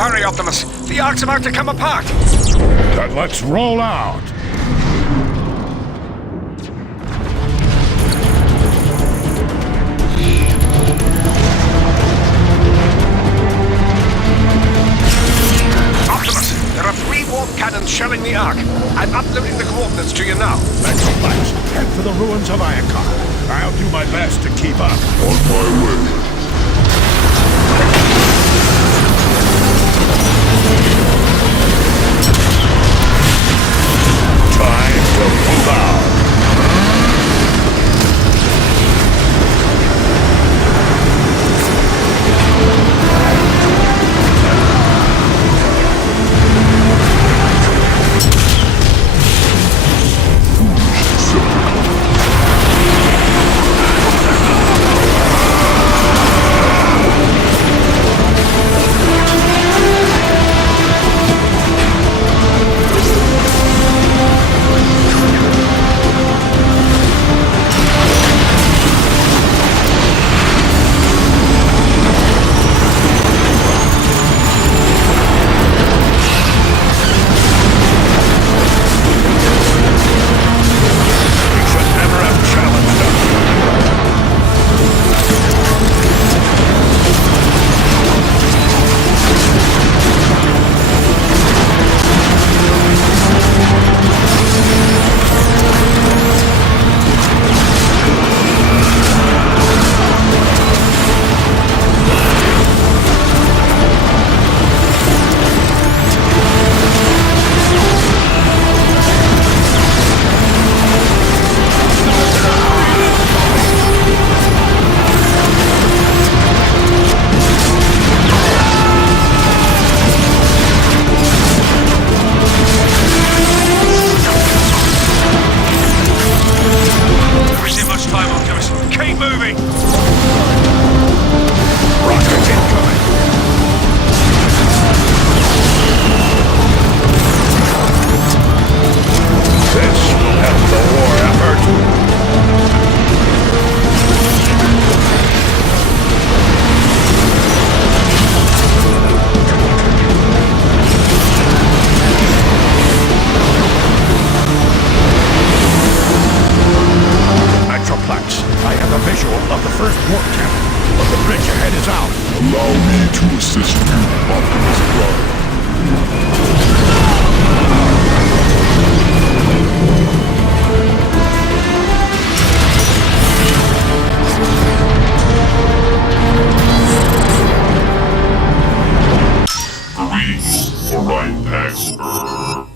hurry, Optimus. The Ark's about to come apart. Then let's roll out. Optimus, there are 3 warp cannons shelling the Ark. I'm uploading the coordinates to you now. Metroplex, head for the ruins of Iacon. I'll do my best to keep up. On my way. Time to move out.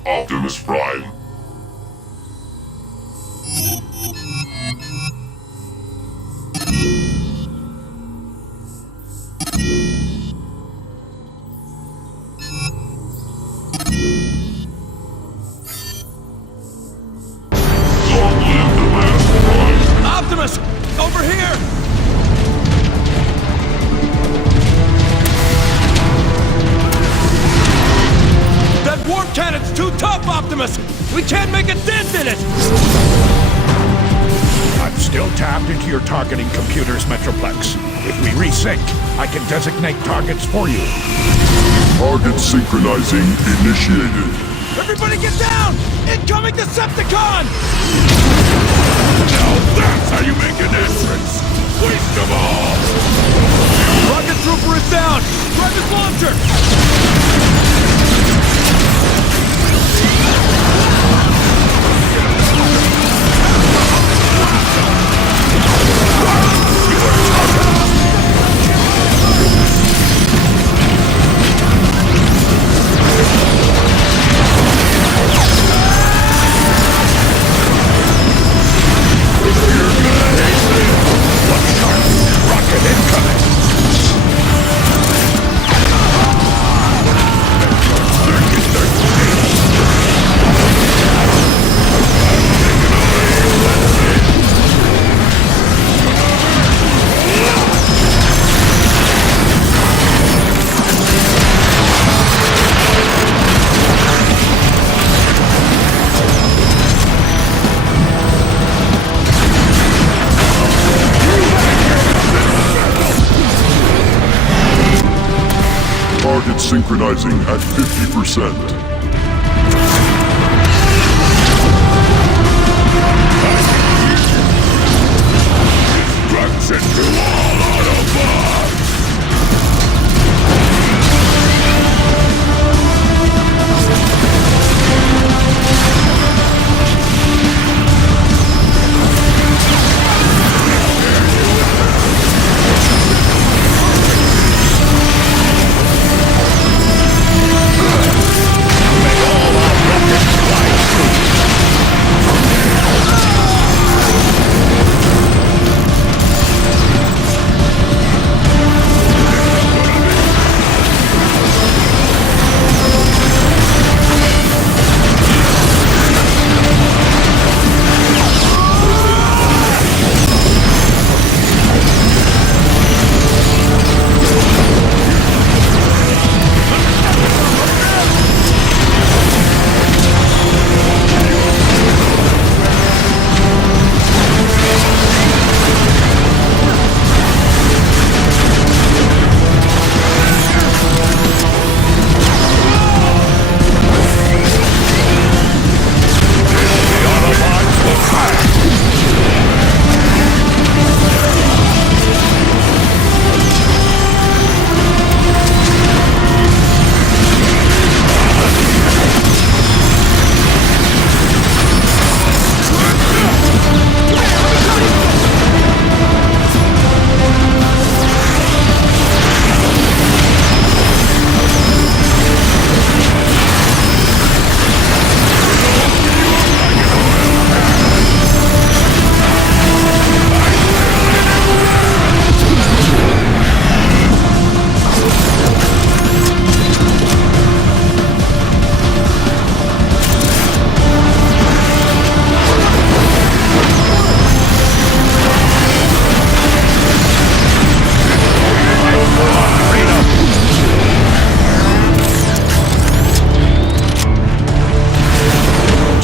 Optimus Prime. Optimus! Over here! That warp cannon's too tough, Optimus! We can't make a dent in it! I'm still tapped into your targeting computers, Metroplex. If we resync, I can designate targets for you. Target synchronizing initiated. Everybody get down! Incoming Decepticon! Now that's how you make an entrance! Waste them all! Rocket Trooper is down! Rocket launcher! Target synchronizing at 50%. Destruction to all Autobots!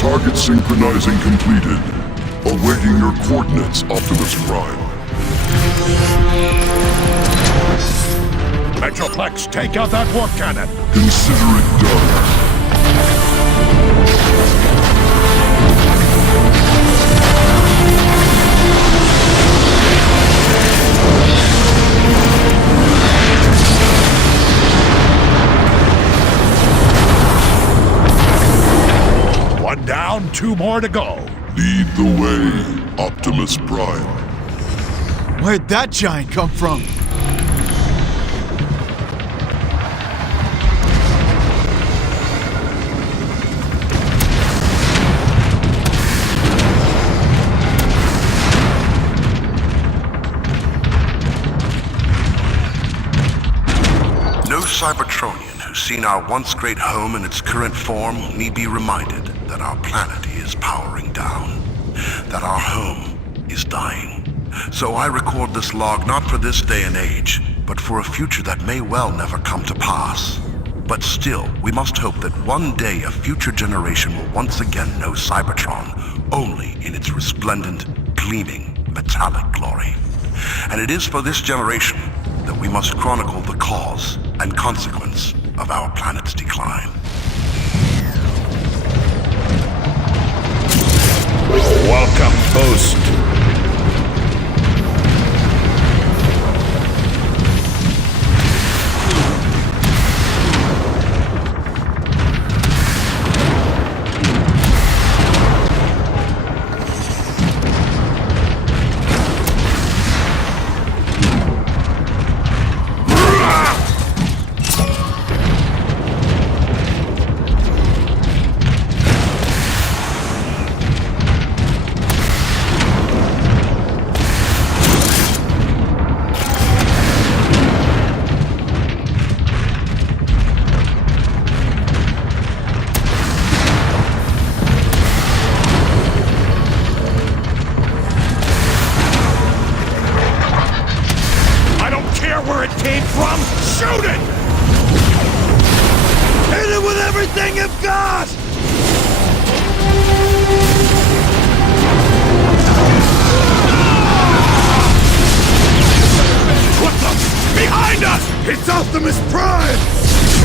Target synchronizing completed. Awaiting your coordinates, Optimus Prime. Metroplex, take out that warp cannon! Consider it done. One down, two more to go. Lead the way, Optimus Prime. Where'd that giant come from? No Cybertronian who's seen our once great home in its current form need be reminded that our planet is powering down, that our home is dying. So I record this log not for this day and age, but for a future that may well never come to pass. But still, we must hope that one day a future generation will once again know Cybertron only in its resplendent, gleaming, metallic glory. And it is for this generation that we must chronicle the cause and consequence of our planet's decline. Welcome, host. Where it came from, shoot it! Hit it with everything you've got! What the? Behind us! It's Optimus Prime!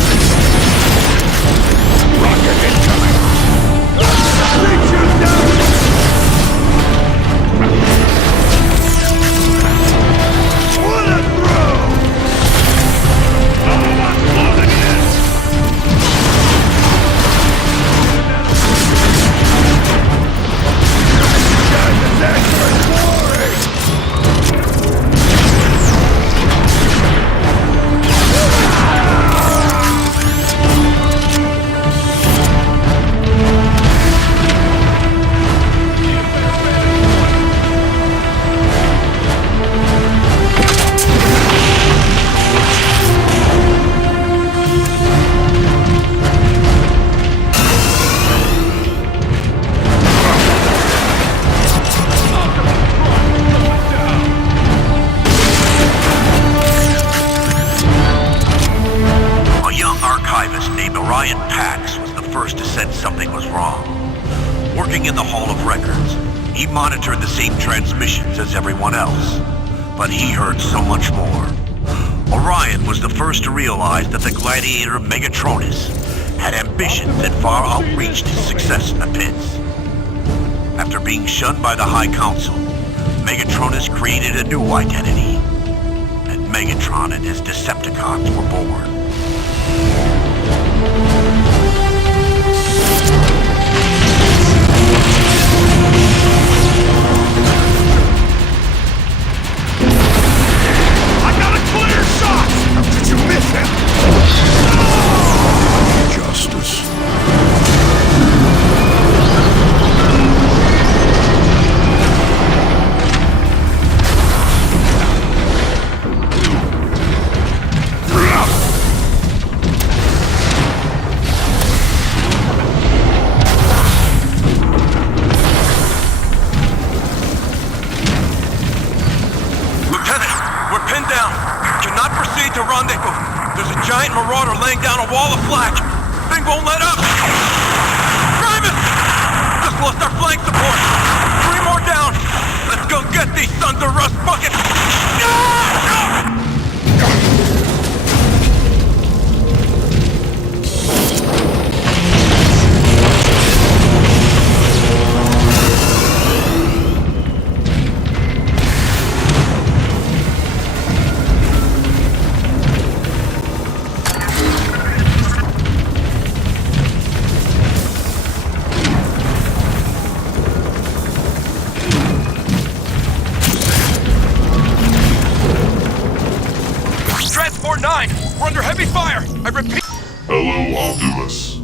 Orion Pax was the first to sense something was wrong. Working in the Hall of Records, he monitored the same transmissions as everyone else. But he heard so much more. Orion was the first to realize that the gladiator Megatronus had ambitions that far outreached his success in the pits. After being shunned by the High Council, Megatronus created a new identity. And Megatron and his Decepticons were born. I got a clear shot! How did you miss him? Justice. To rendezvous. There's a giant marauder laying down a wall of flak. Thing won't let up. Primus! Just lost our flank support. 3 more down. Let's go get these sons of rust buckets. Transport 9! We're under heavy fire! I repeat... Hello, Optimus.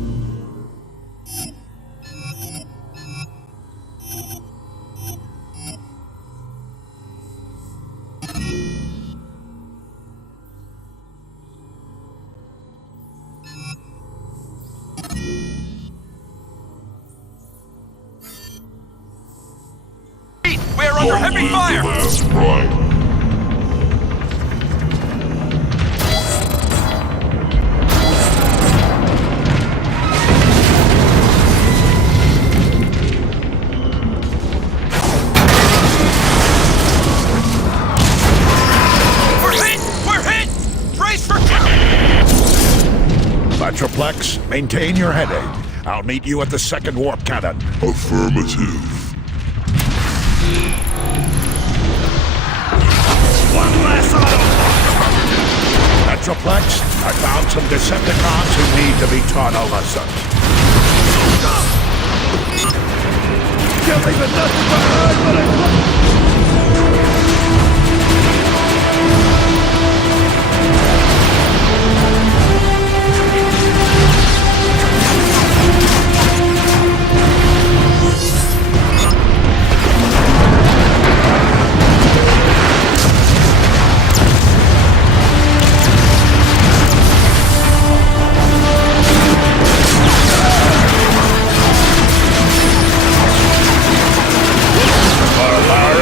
We're under heavy fire! Optimus Prime. Metroplex, maintain your heading. I'll meet you at the second warp cannon. Affirmative. One less auto! Metroplex, I found some Decepticons who need to be taught a lesson. You're leaving nothing behind but a... Our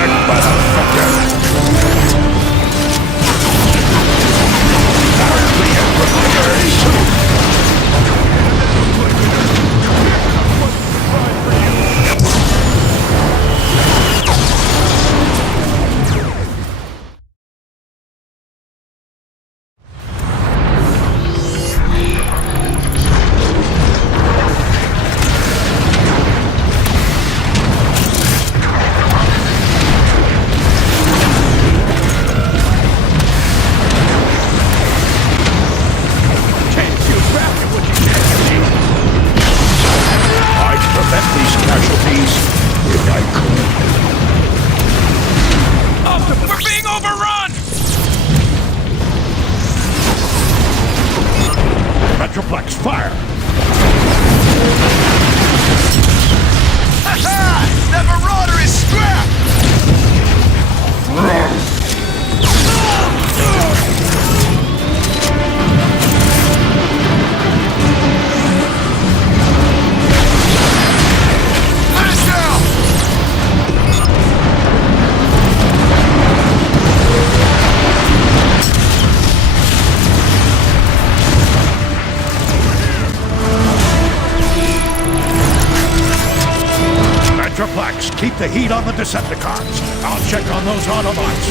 keep the heat on the Decepticons. I'll check on those Autobots.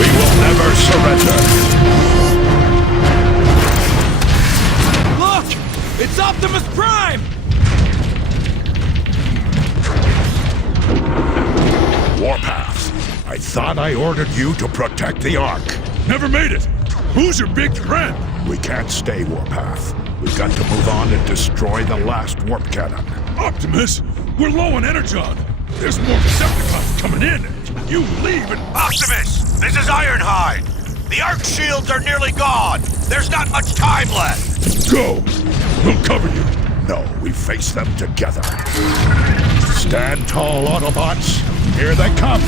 We will never surrender. Look! It's Optimus Prime! Warpath, I thought I ordered you to protect the Ark. Never made it. Who's your big threat? We can't stay, Warpath. We've got to move on and destroy the last warp cannon. Optimus, we're low on energon. There's more Decepticons coming in. You leave and... Optimus! This is Ironhide! The Arc shields are nearly gone! There's not much time left! Go! We'll cover you. No, we face them together. Stand tall, Autobots. Here they come.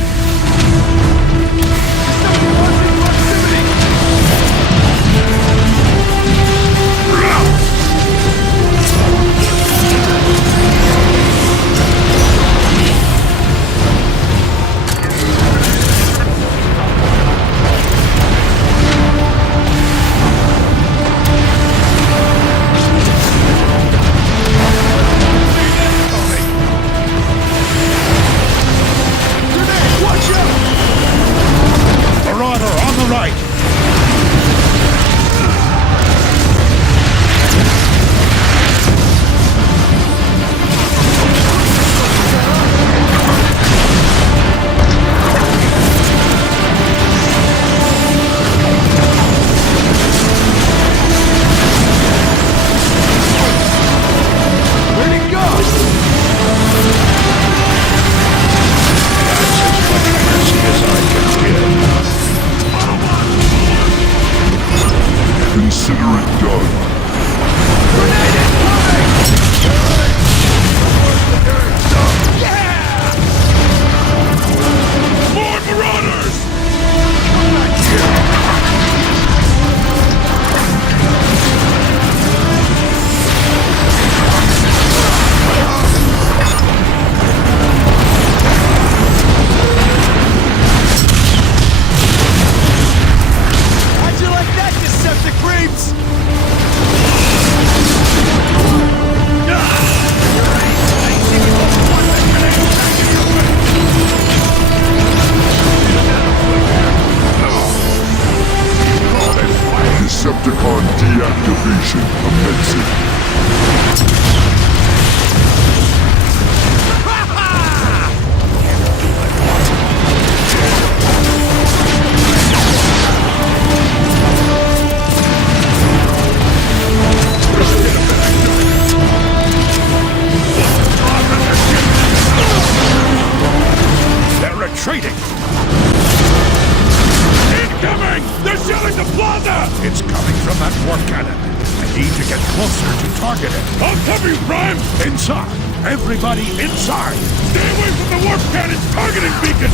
Marauder on the right. Where'd he go? That's as much mercy as I can give. Consider it done. More Marauders! How'd you like that, Decepticreeps? Decepticon deactivation commencing. They're retreating. Incoming! They're shelling the plaza! It's coming from that warp cannon. I need to get closer to target it. I'll cover you, Prime! Inside. Everybody inside. Stay away from the warp cannon's targeting beacon!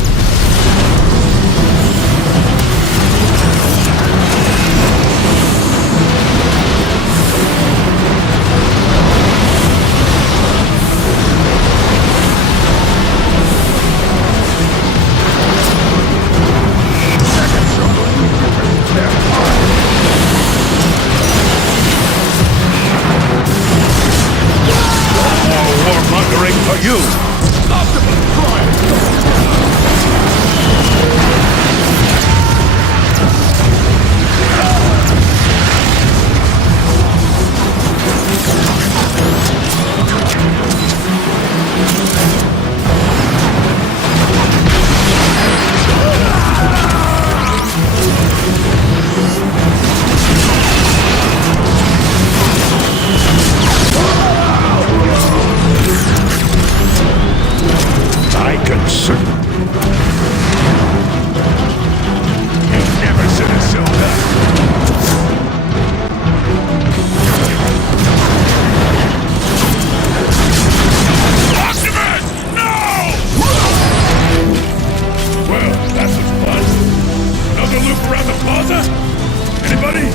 Warmongering for you. Optimus Prime! I can see. You've never seen a silver. Optimus! No! Well, that was fun. Another loop around the plaza? Anybody?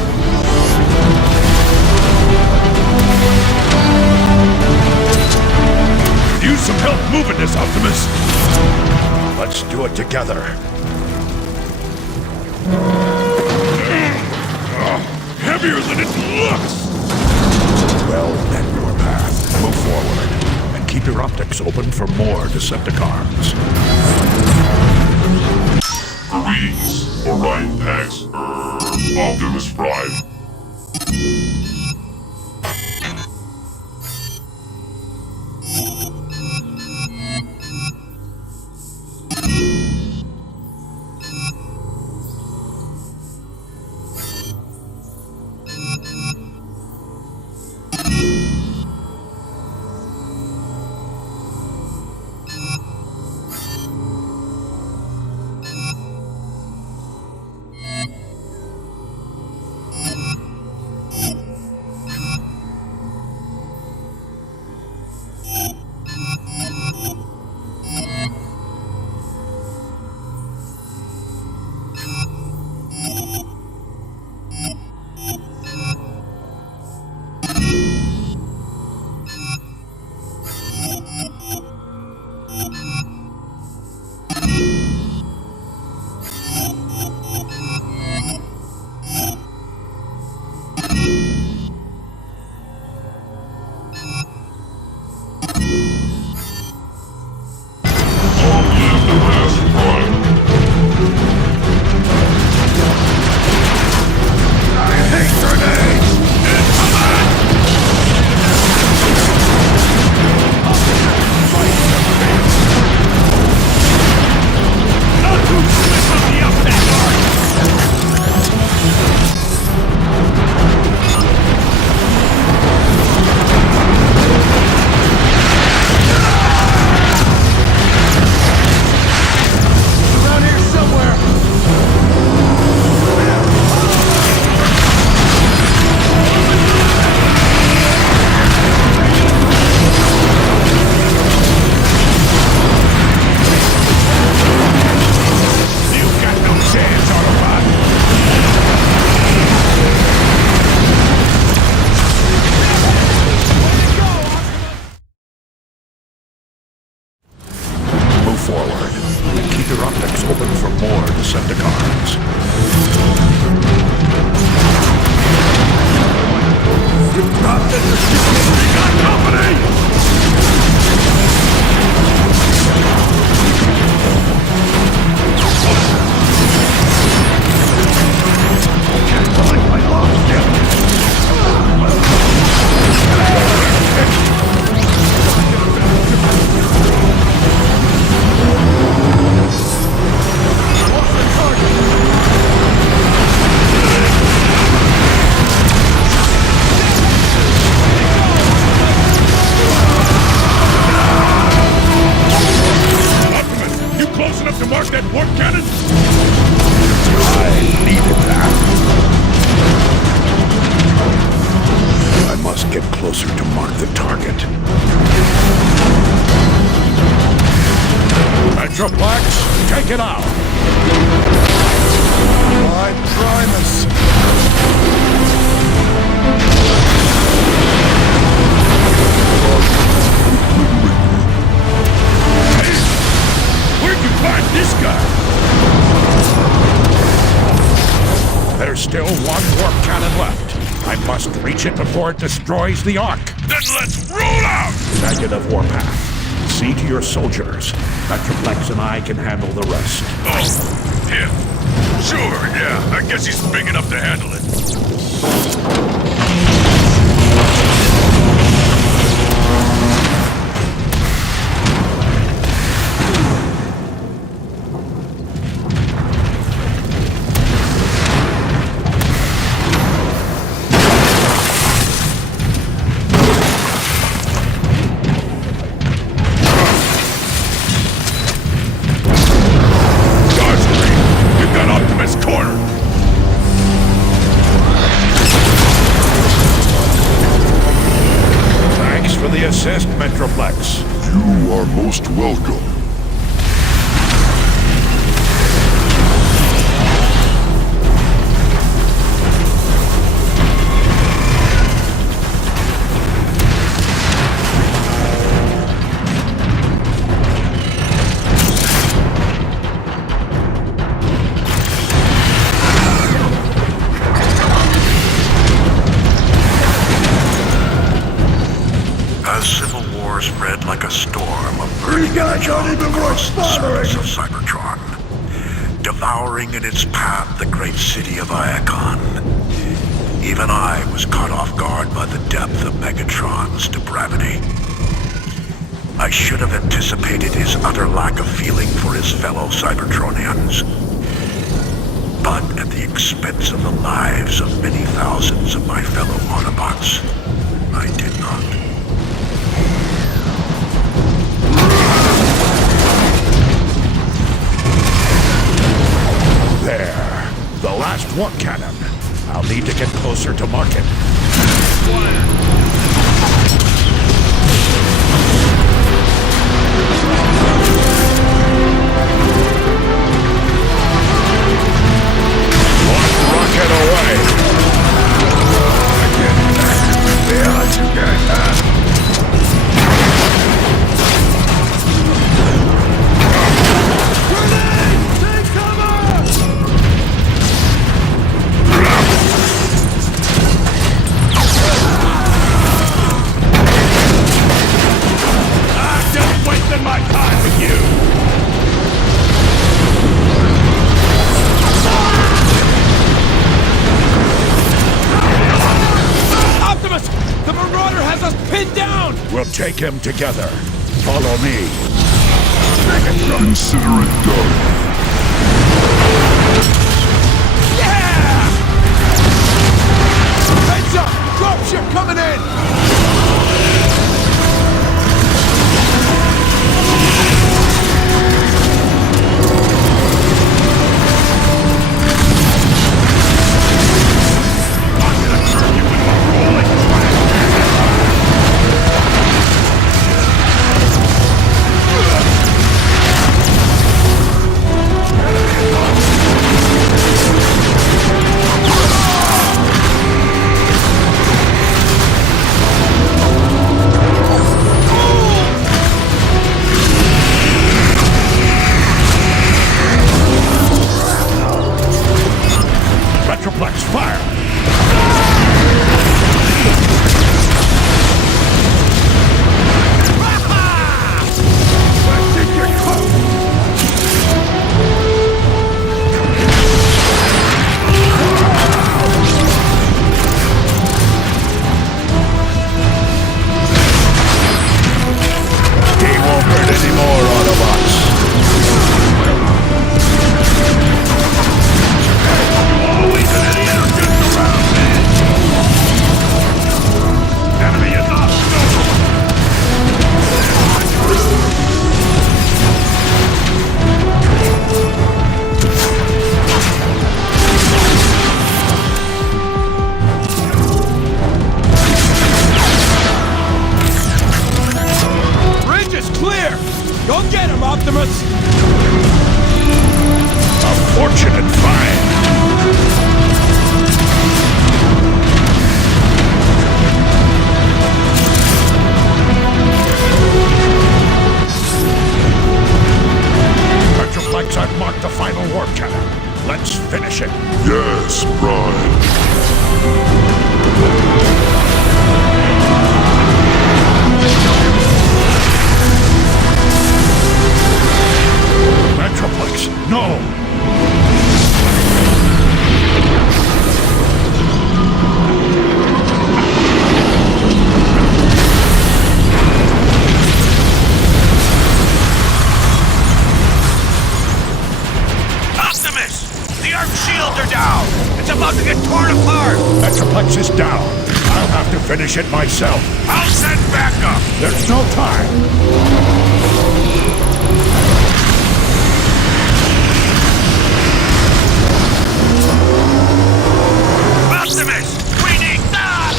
Use some help moving this, Optimus. Let's do it together. Heavier than it looks! Well, then, Warpath. Move forward. And keep your your optics open for more Decepticons. Greetings, Orion Pax, Optimus Prime. Forward. Keep your optics open for more Decepticons. We got company! Closer to mark the target. Metroplex, take it out! My Primus! Hey! Where'd you find this guy? There's still one warp cannon left. I must reach it before it destroys the Ark. Then let's roll out! Negative, Warpath. See to your soldiers. Metroplex and I can handle the rest. Oh, him. Sure, yeah. I guess he's big enough to handle it. Assist, Metroplex. You are most welcome. As civil war spread like a charged across the surface of Cybertron, devouring in its path the great city of Iacon. Even I was caught off guard by the depth of Megatron's depravity. I should have anticipated his utter lack of feeling for his fellow Cybertronians. But at the expense of the lives of many thousands of my fellow Autobots, I did not. There. The last warp cannon. I'll need to get closer to market. Rocket away! Just wasting my time with you! Optimus! The Marauder has us pinned down! We'll take him together. Follow me. Consider it done. Yeah! Heads up! Dropship coming in! Metroplex, fire! He won't hurt any more Autobots. Enemy is up! Bridge is clear! Go get him, Optimus! A fortunate find. Metroplex, I've marked the final warp cannon. Let's finish it. Yes, Prime. Metroplex, no! Optimus! The Earth shields are down! It's about to get torn apart! Metroplex is down. I'll have to finish it myself. I'll send backup! There's no time. Optimus! We need that!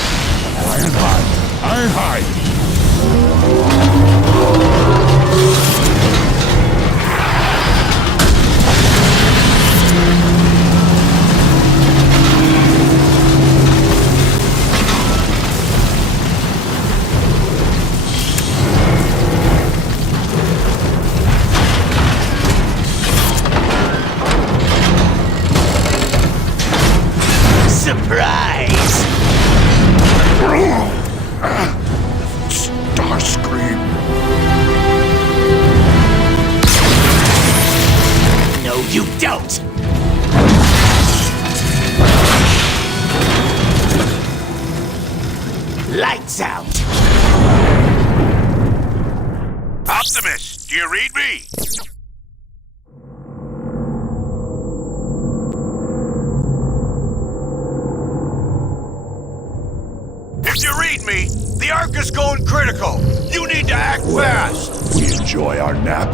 Ironhide! Ironhide! Surprise! Starscream! read me? If you read me, the Ark is going critical. You need to act fast. We enjoy our nap.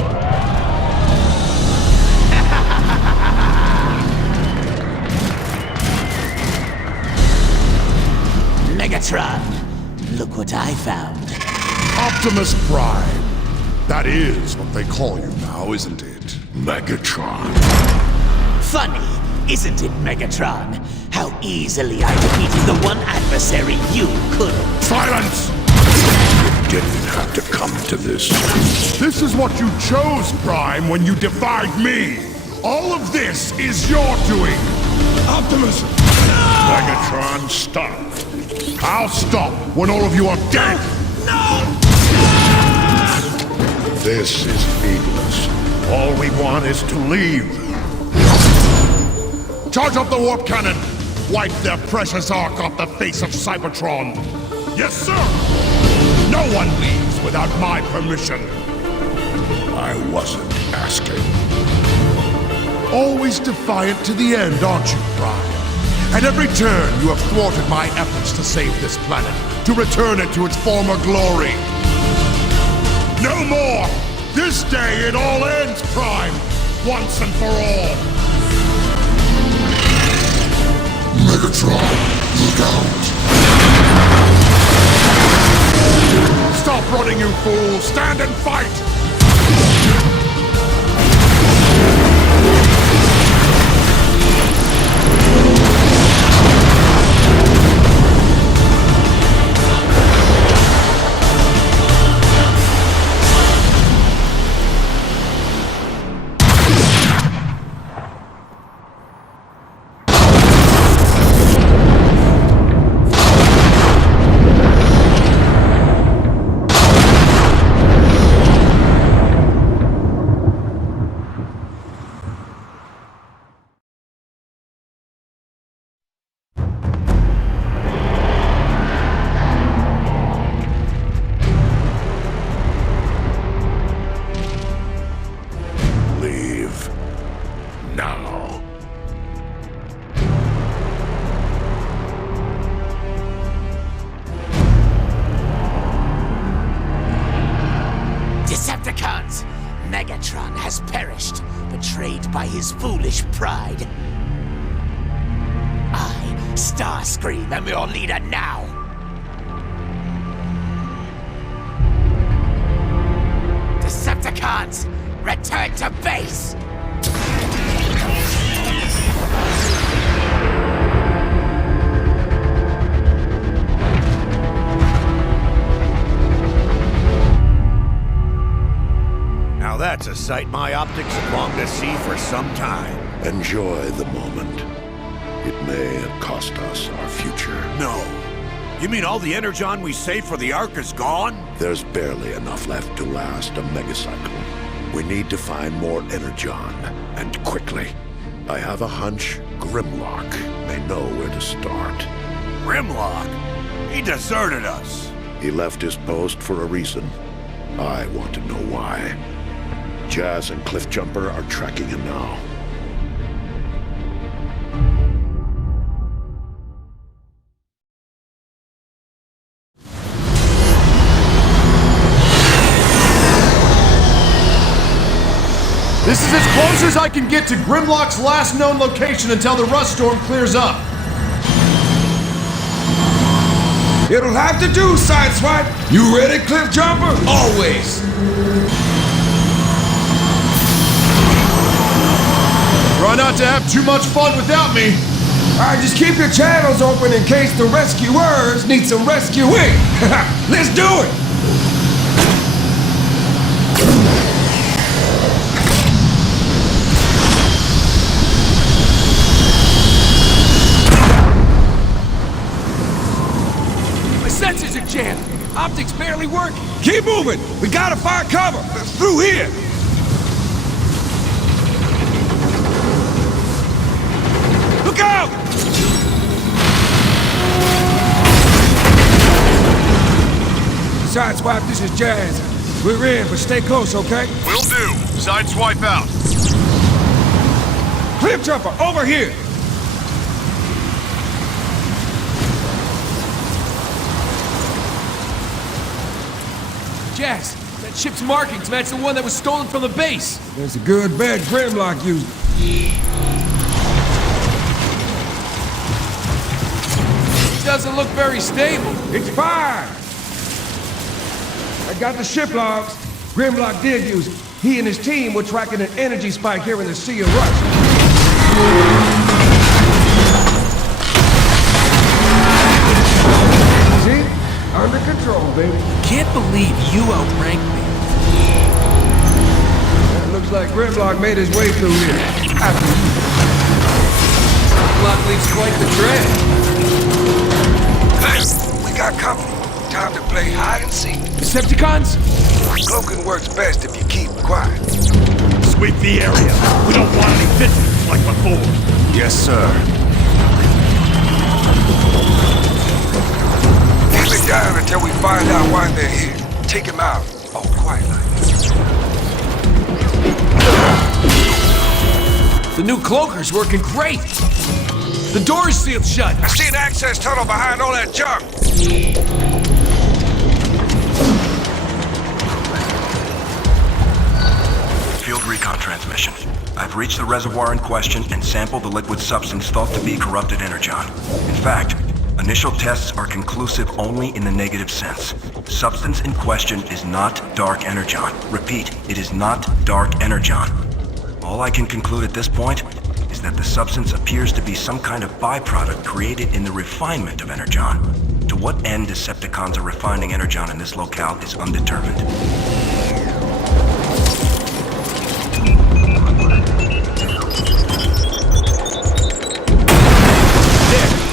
Megatron, look what I found. Optimus Prime. That is what they call you now, isn't it? Megatron. Funny, isn't it, Megatron? How easily I defeated the one adversary you couldn't. Silence! You didn't have to come to this. This is what you chose, Prime, when you defied me. All of this is your doing. Optimus! Megatron, stop. I'll stop when all of you are dead. This is needless. All we want is to leave. Charge up the warp cannon! Wipe their precious Ark off the face of Cybertron! Yes, sir! No one leaves without my permission. I wasn't asking. Always defiant to the end, aren't you, Prime? At every turn, you have thwarted my efforts to save this planet, to return it to its former glory. No more! This day it all ends, Prime! Once and for all! Megatron, look out! Stop running, you fool! Stand and fight! Now. Decepticons! Megatron has perished, betrayed by his foolish pride. I, Starscream, am your leader now! Decepticons, return to base! Now that's a sight my optics have longed to see for some time. Enjoy the moment. It may cost us our future. No. You mean all the energon we saved for the Ark is gone? There's barely enough left to last a megacycle. We need to find more energon, and quickly. I have a hunch Grimlock may know where to start. Grimlock? He deserted us. He left his post for a reason. I want to know why. Jazz and Cliffjumper are tracking him now. This is as close as I can get to Grimlock's last known location until the rust storm clears up. It'll have to do, Sideswipe. You ready, Cliffjumper? Always. Try not to have too much fun without me. All right, just keep your channels open in case the rescuers need some rescuing. Let's do it. Sensors are jammed. Optics barely working. Keep moving. We gotta find cover. Through here. Look out! Sideswipe, this is Jazz. We're in, but stay close, okay? Will do. Sideswipe out. Cliff jumper, over here! Jazz, that ship's markings match the one that was stolen from the base. There's a good bed Grimlock used. It doesn't look very stable. It's fine! I got the ship logs. Grimlock did use it. He and his team were tracking an energy spike here in the Sea of Rust. See? Under control, baby. Can't believe you outranked me. It looks like Grimlock made his way through here. After you. Block leaves quite the trail. Hey, we got company. Time to play hide and seek. Decepticons? Cloaking works best if you keep quiet. Sweep the area. We don't want any visitors like before. Yes, sir. Keep it down until we find out why they're here. Take him out. Oh, quietly. The new cloaker's working great. The door's sealed shut. I see an access tunnel behind all that junk. Field recon transmission. I've reached the reservoir in question and sampled the liquid substance thought to be corrupted energon. In fact, initial tests are conclusive only in the negative sense. Substance in question is not dark energon. Repeat, it is not dark energon. All I can conclude at this point is that the substance appears to be some kind of byproduct created in the refinement of energon. To what end Decepticons are refining energon in this locale is undetermined.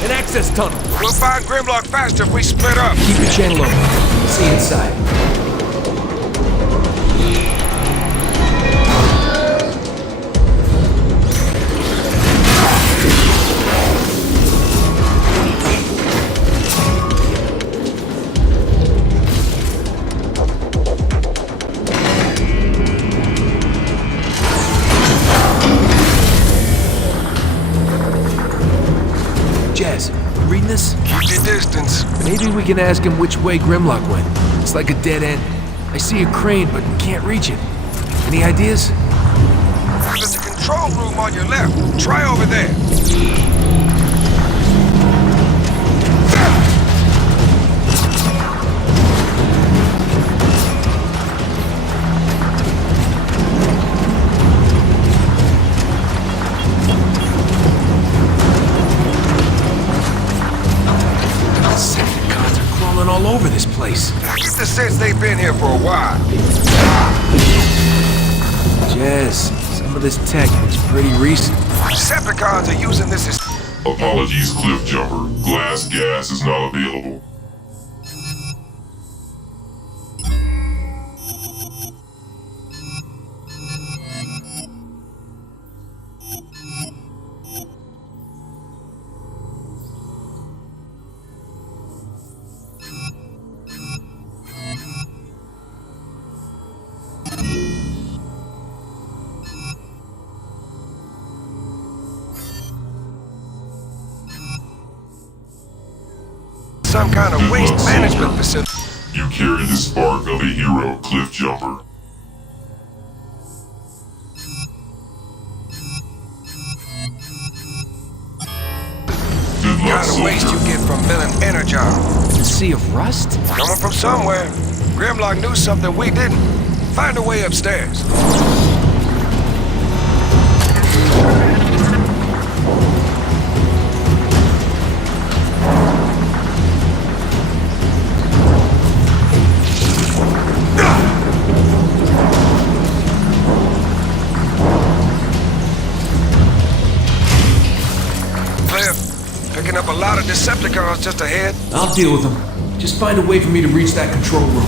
An access tunnel. We'll find Grimlock faster if we split up. Keep your channel open. See inside. Jazz, you reading this? Keep your distance. Maybe we can ask him which way Grimlock went. It's like a dead end. I see a crane, but can't reach it. Any ideas? There's a control room on your left. Try over there. Decepticons are crawling all over this place. I get the sense they've been here for a while. Jazz, some of this tech is pretty recent. Decepticons are using this as... Apologies, Cliff Jumper. Glass gas is not available. some kind of waste management facility. You carry the spark of a hero, Cliff Jumper. Good luck, Kind of waste you get from milling energon. The Sea of Rust? Coming from somewhere. Grimlock knew something we didn't. Find a way upstairs. Picking up a lot of Decepticons just ahead. I'll deal with them. Just find a way for me to reach that control room.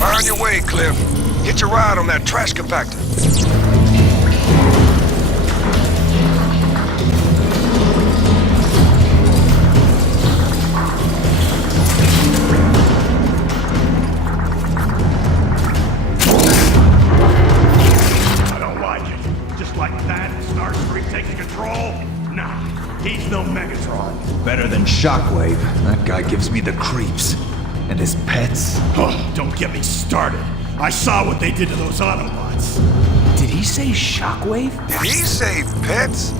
Find your way, Cliff. Get your ride on that trash compactor. Better than Shockwave. That guy gives me the creeps. And his pets. Oh, don't get me started. I saw what they did to those Autobots. Did he say Shockwave? Did he say pets?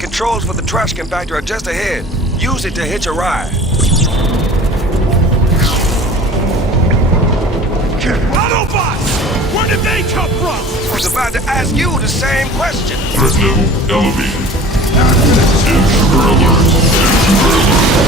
Controls for the trash compactor are just ahead. Use it to hitch a ride. Autobots! Where did they come from? I was about to ask you the same question. Threat level elevated. Intruder alert. Intruder alert.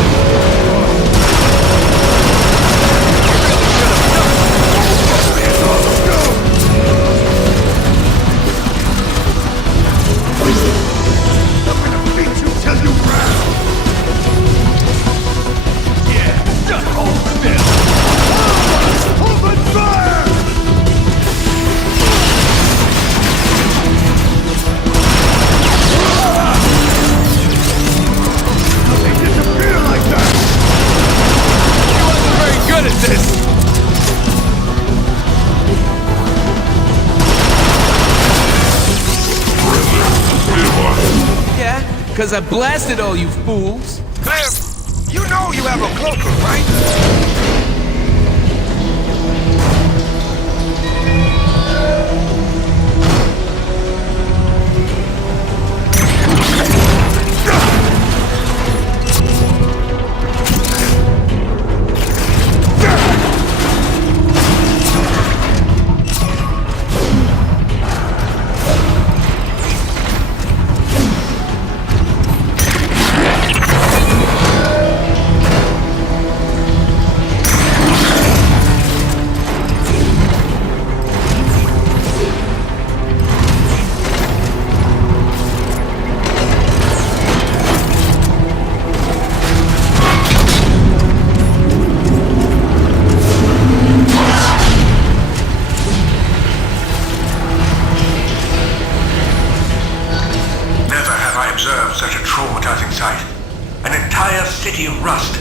Because I blasted all you fools. Cliff, you know you have a cloaker, right? Such a traumatizing sight. An entire city of rust.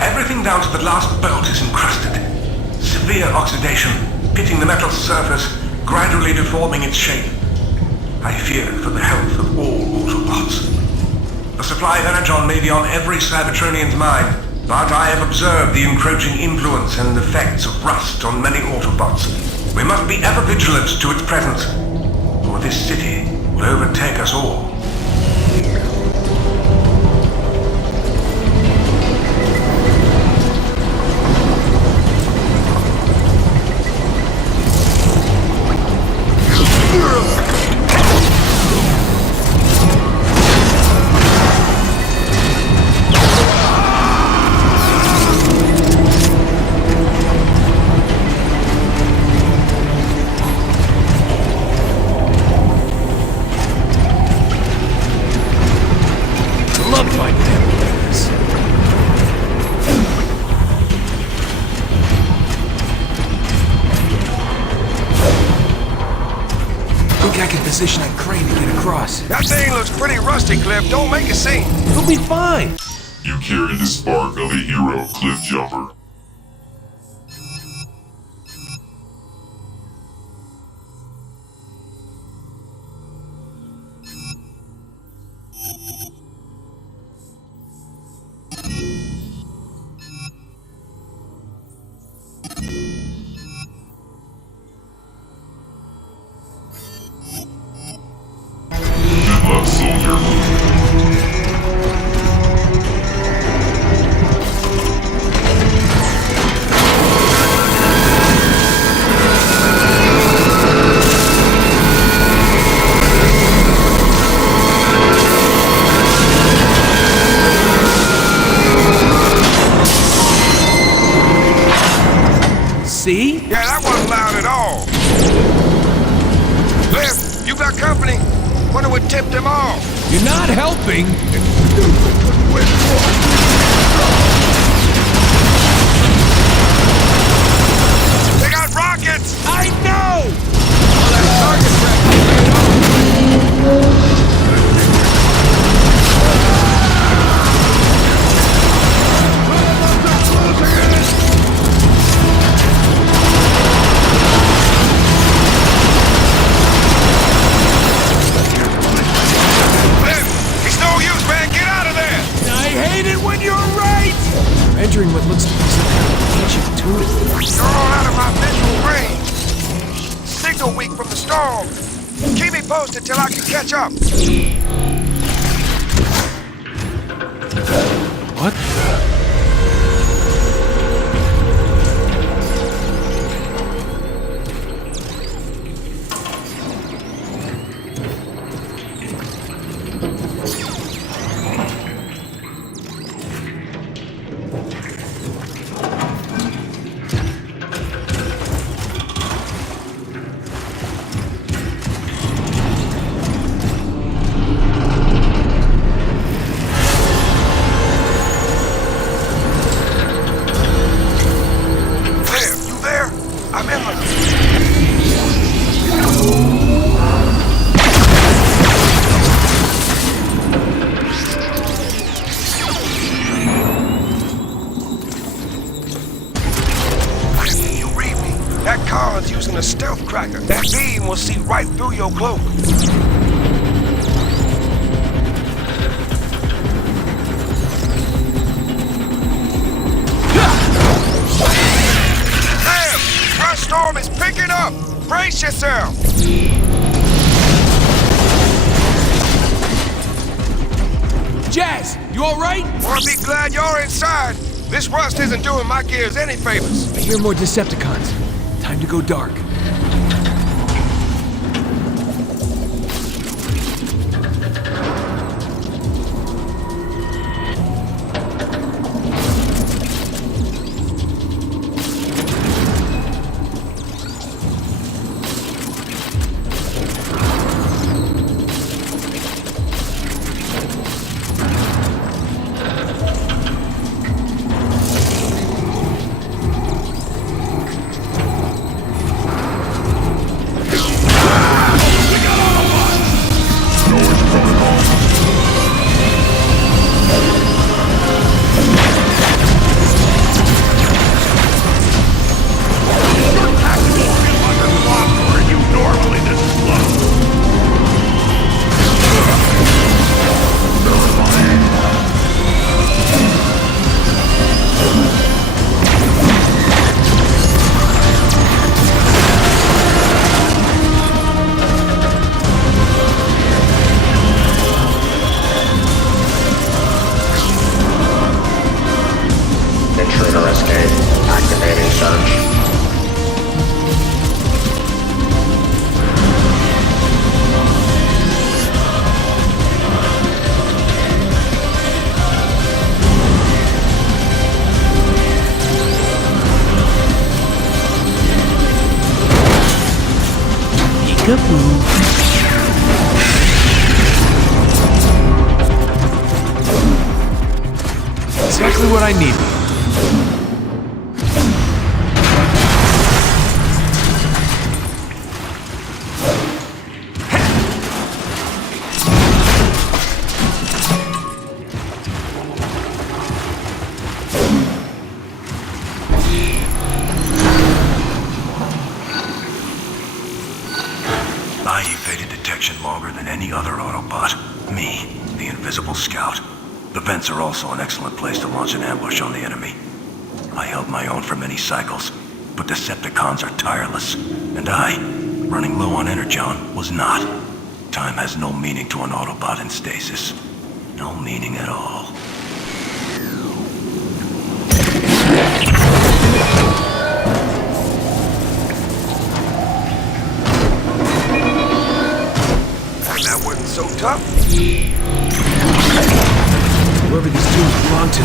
Everything down to the last bolt is encrusted. Severe oxidation, pitting the metal surface, gradually deforming its shape. I fear for the health of all Autobots. The supply of energon may be on every Cybertronian's mind, but I have observed the encroaching influence and effects of rust on many Autobots. We must be ever vigilant to its presence, or this city will overtake us all. Position that crane to get across. That thing looks pretty rusty, Cliff. Don't make a scene. We'll be fine. You carry the spark of a hero, Cliff Jumper. See? Yeah, that wasn't loud at all. Cliff, you got company? Wonder what tipped them off. You're not helping. entering what looks to be some kind of ancient tomb. You're all out of my visual range. Signal weak from the storm. Keep me posted till I can catch up. What? Using a stealth cracker. That beam will see right through your cloak. Damn! Rust storm is picking up! Brace yourself! Jazz, you alright? Well, be glad you're inside. This rust isn't doing my gears any favors. I hear more Decepticons. Time to go dark. Exactly what I needed. I evaded detection longer than any other Autobot. Me, the Invisible Scout. The vents are also an excellent place to launch an ambush on the enemy. I held my own for many cycles, but Decepticons are tireless, and I, running low on energon, was not. Time has no meaning to an Autobot in stasis. No meaning at all. And that wasn't so tough. Whoever these tombs belong to,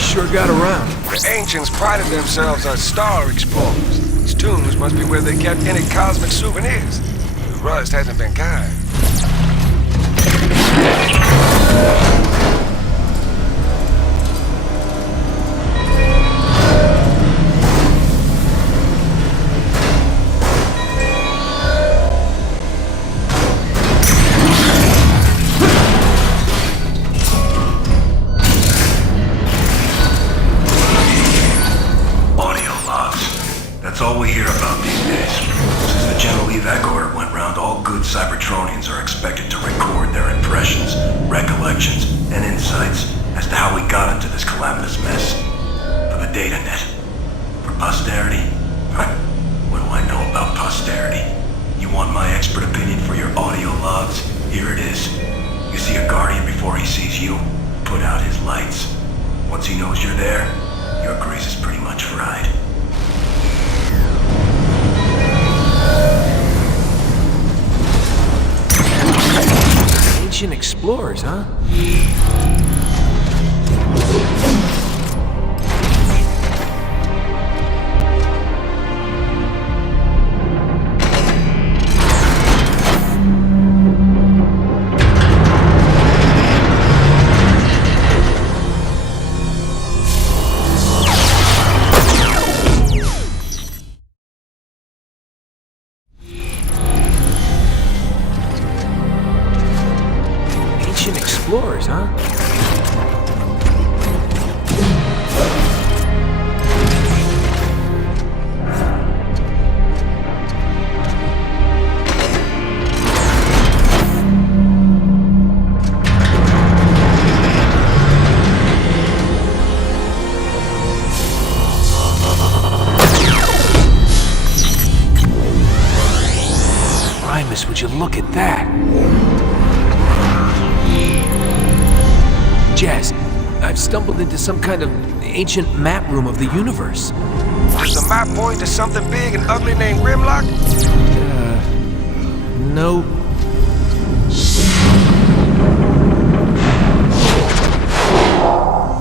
sure got around. The ancients prided themselves as star explorers. These tombs must be where they kept any cosmic souvenirs. The rust hasn't been kind. That's all we hear about these days. Since the general evac order went round, all good Cybertronians are expected to record their impressions, recollections, and insights as to how we got into this calamitous mess. For put out his lights. Once he knows you're there, your grease is pretty much fried. Ancient explorers, huh? Explorers, huh? Primus, would you look at that? Jazz, I've stumbled into some kind of ancient map room of the universe. Does the map point to something big and ugly named Grimlock? No.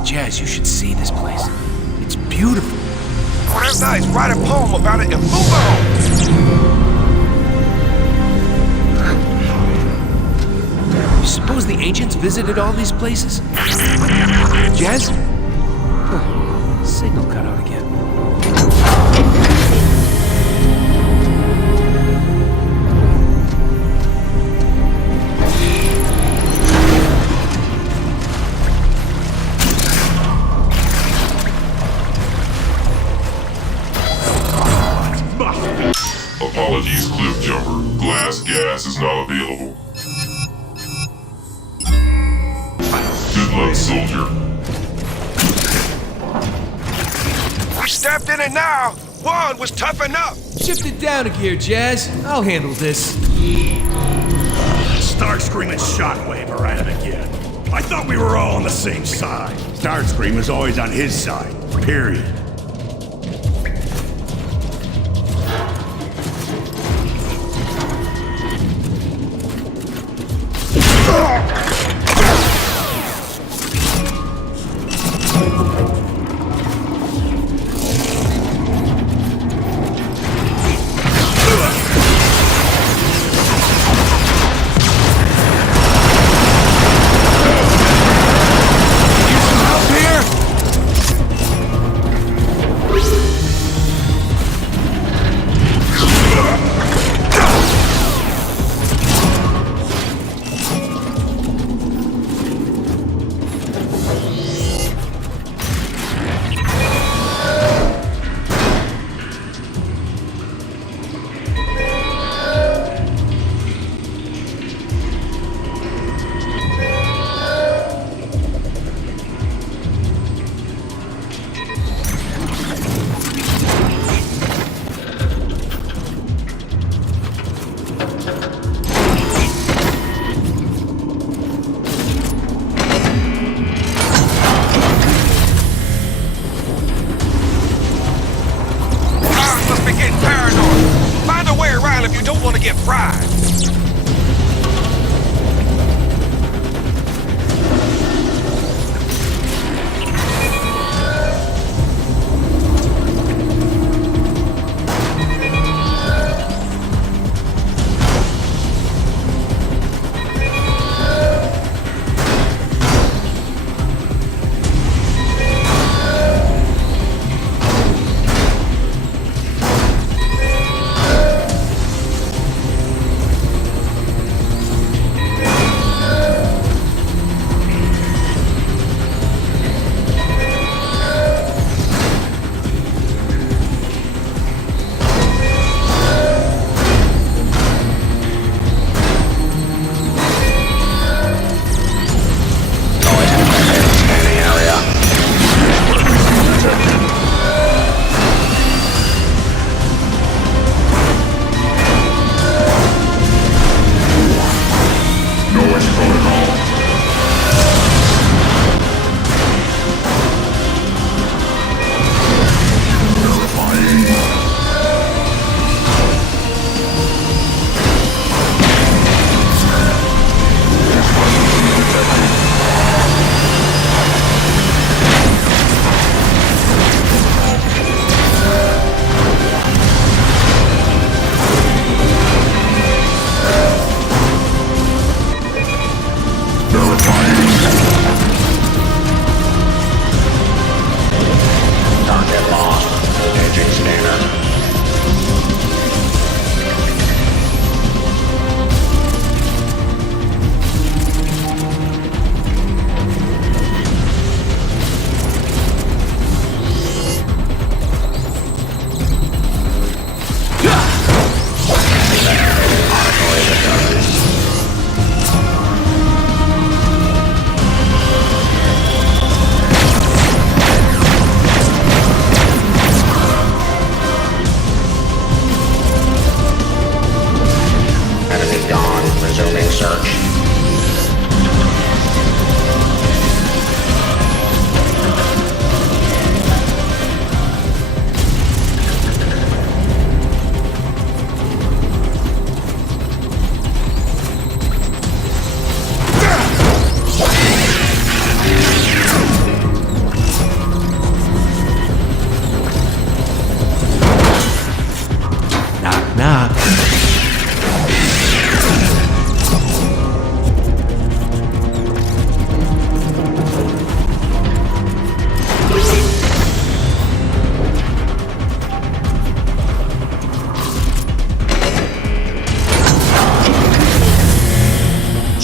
Jazz, you should see this place. It's beautiful. Oh, that's nice. Write a poem about it and move on. You suppose the ancients visited all these places? Jazz? Huh. Signal cut out again. Apologies, Cliff Jumper. Glass gas is not available. Good luck, soldier. We stepped in it now. One was tough enough. Shift it down a gear, Jazz. I'll handle this. Starscream and Shockwave are at it again. I thought we were all on the same side. Starscream is always on his side. Period.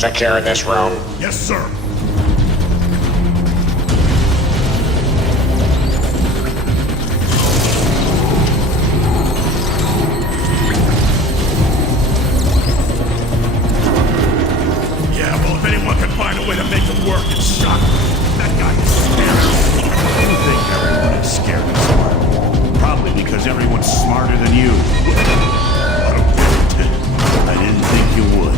secure this room? Yes, sir. Yeah, well, if anyone can find a way to make it work, it's shot. That guy is scary. You think everyone is scared and smart. Probably because everyone's smarter than you. I don't get it. I didn't think you would.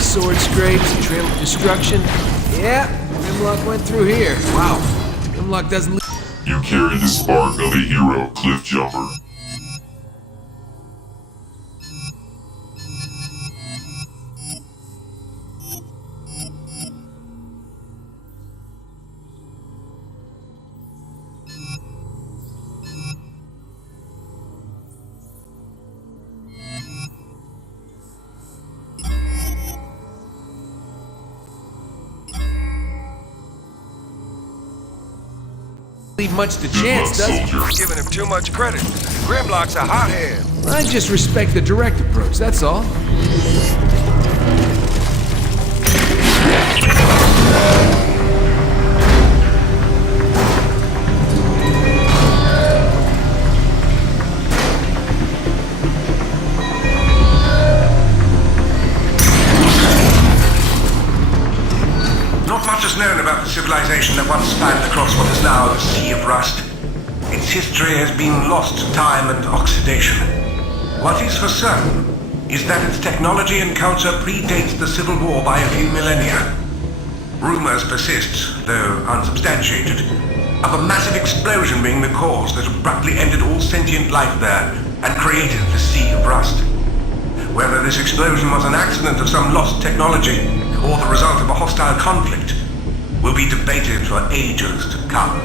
Sword scrapes, a trail of destruction. Yeah, Grimlock went through here. Wow, Grimlock doesn't. You carry the spark of a hero, Cliff Jumper. Leave much to chance, does it? You're giving him too much credit. Grimlock's a hothead. I just respect the direct approach, that's all. Not much is known about the civilization that once spanned across what is now the Sea of Rust. Its history has been lost to time and oxidation. What is for certain is that its technology and culture predates the Civil War by a few millennia. Rumors persist, though unsubstantiated, of a massive explosion being the cause that abruptly ended all sentient life there and created the Sea of Rust. Whether this explosion was an accident of some lost technology or the result of a hostile conflict will be debated for ages to come.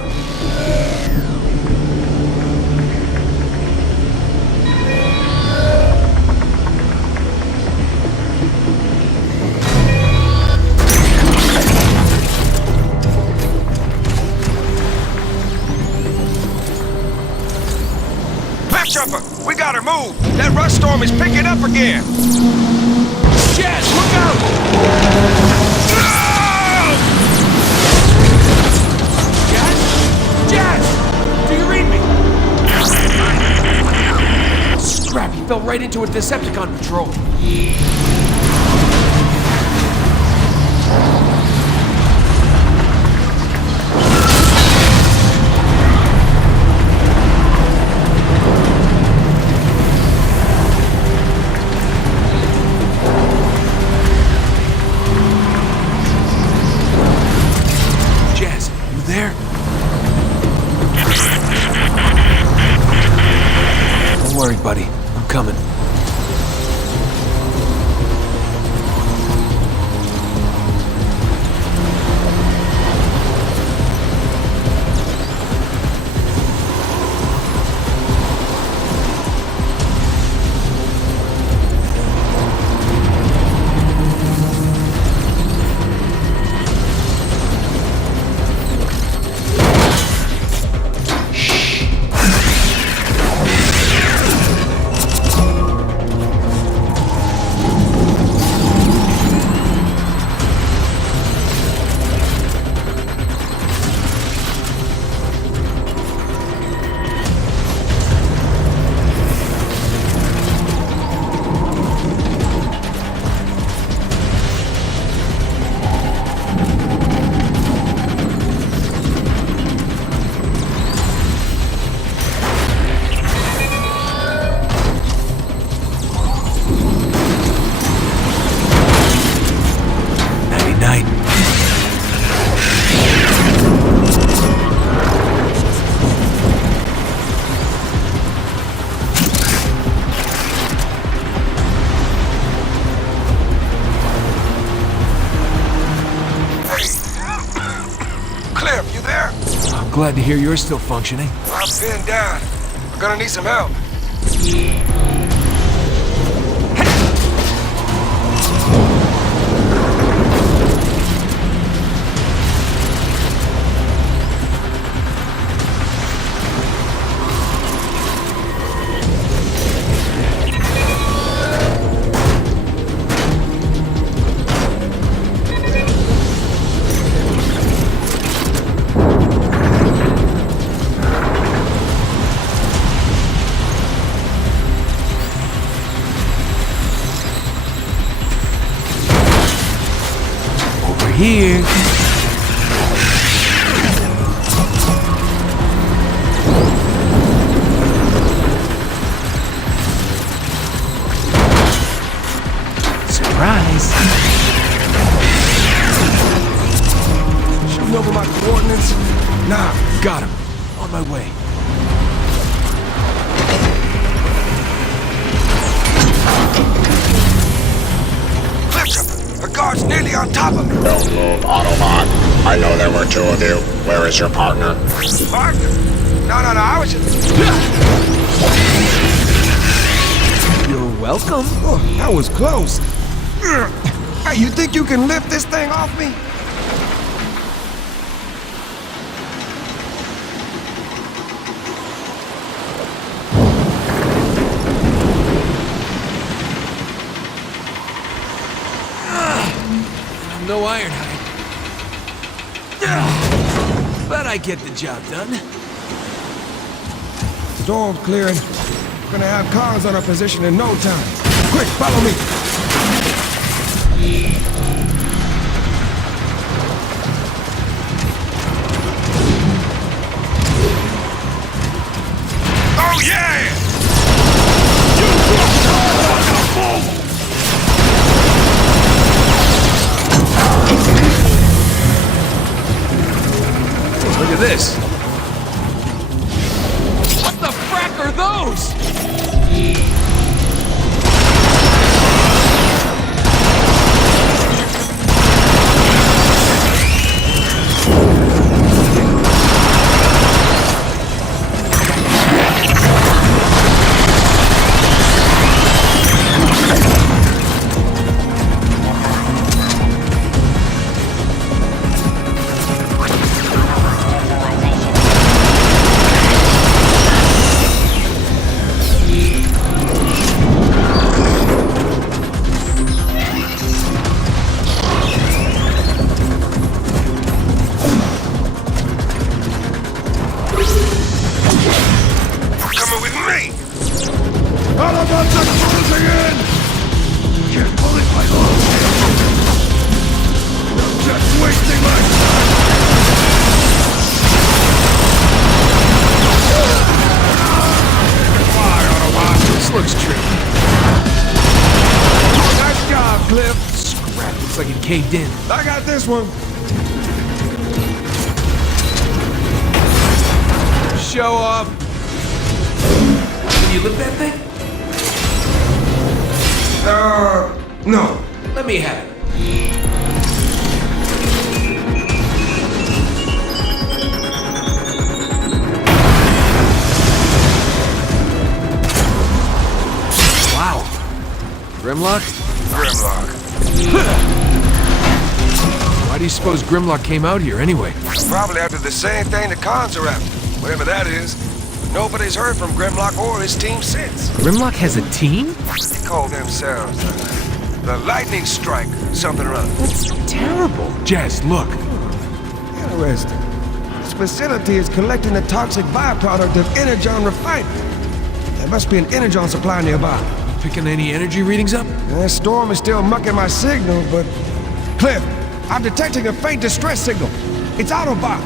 Left jumper, we gotta move. That rust storm is picking up again. Jazz, look out! Jazz! Do you read me? Scrap, he fell right into a Decepticon patrol. glad to hear you're still functioning. I'm pinned down. We're gonna need some help. Here. Surprise. Shooting over my coordinates? Nah. Got him. On my way. The guard's nearly on top of me. Don't move, Autobot. I know there were two of you. Where is your partner? Partner? No, I was just... You're welcome. Oh, that was close. Hey, you think you can lift this thing off me? No Ironhide. But I get the job done. Storm's clearing. We're gonna have cars on our position in no time. Quick, follow me. Oh, yeah! Look at this. What the frack are those? Caved in. I got this one. Show off. Can you lift that thing? No. Let me have it. Wow. Grimlock? Grimlock. Why do you suppose Grimlock came out here anyway? Probably after the same thing the cons are after. Whatever that is. Nobody's heard from Grimlock or his team since. Grimlock has a team? They call themselves the Lightning Strike, something or other. That's terrible. Jazz, look. Interesting. This facility is collecting the toxic byproduct of Energon refining. There must be an Energon supply nearby. Picking any energy readings up? That storm is still mucking my signal, but... Cliff, I'm detecting a faint distress signal. It's Autobot.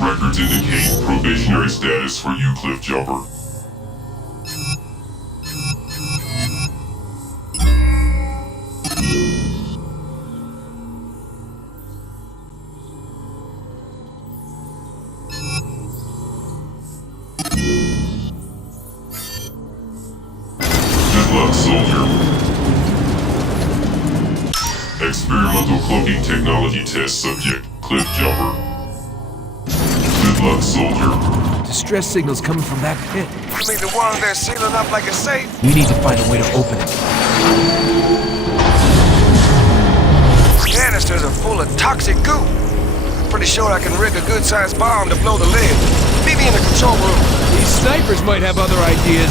Records indicate probationary status for you, Cliff Jumper. Experimental cloaking technology test subject, Cliff Jumper. Good luck, soldier. Distress signals coming from that pit. You mean the one they're sealing up like a safe? We need to find a way to open it. Canisters are full of toxic goo. I'm pretty sure I can rig a good-sized bomb to blow the lid. Meet me in the control room. These snipers might have other ideas.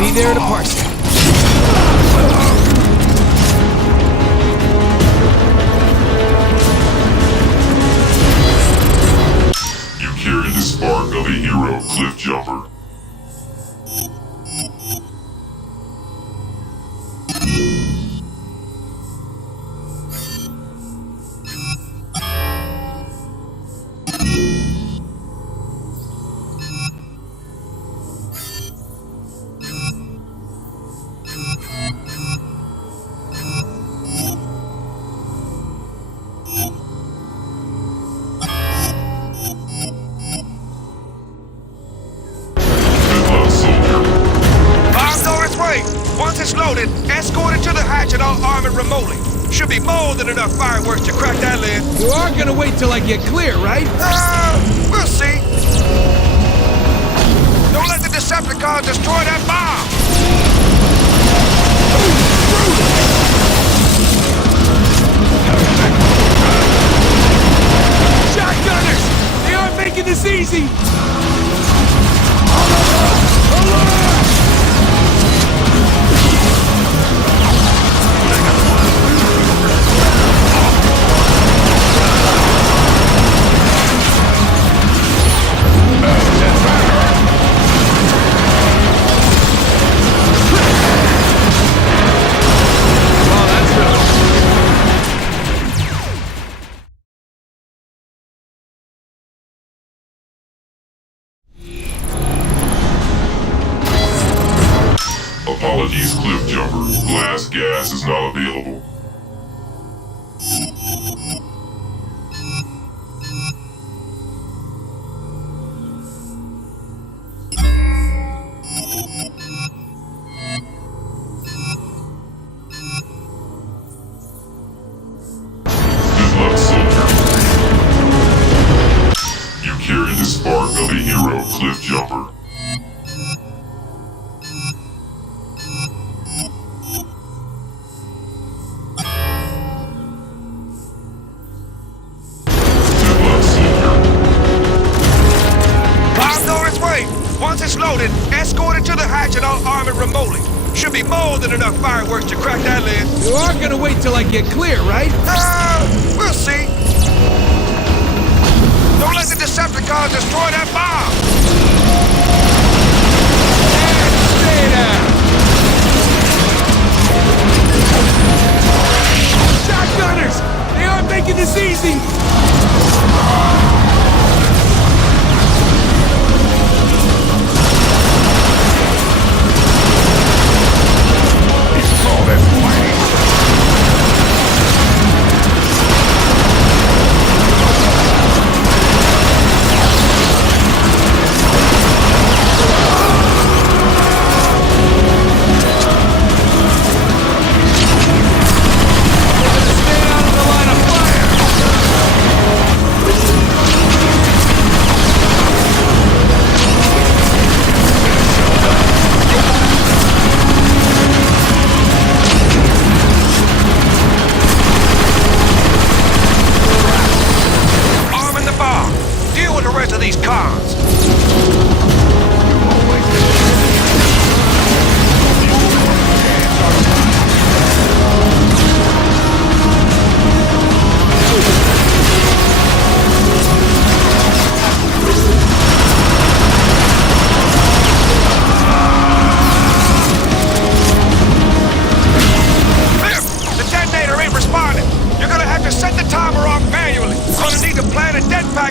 Be there to parse it. You carry the spark of a hero, Cliff Jumper. Once it's loaded, escort it to the hatch and I'll arm it remotely. Should be more than enough fireworks to crack that lid. You are gonna wait till I get clear, right? We'll see. Don't let the Decepticons destroy that bomb! Shotgunners! They aren't making this easy! Apologies, Cliff Jumper. Glass gas is not available. Good luck, soldier. You carry the spark of a hero, Cliff Jumper. Once it's loaded, escort it to the hatch and I'll arm it remotely. Should be more than enough fireworks to crack that lid. You are gonna wait till I get clear, right? We'll see. Don't let the Decepticons destroy that bomb! And stay down! Shotgunners! They aren't making this easy!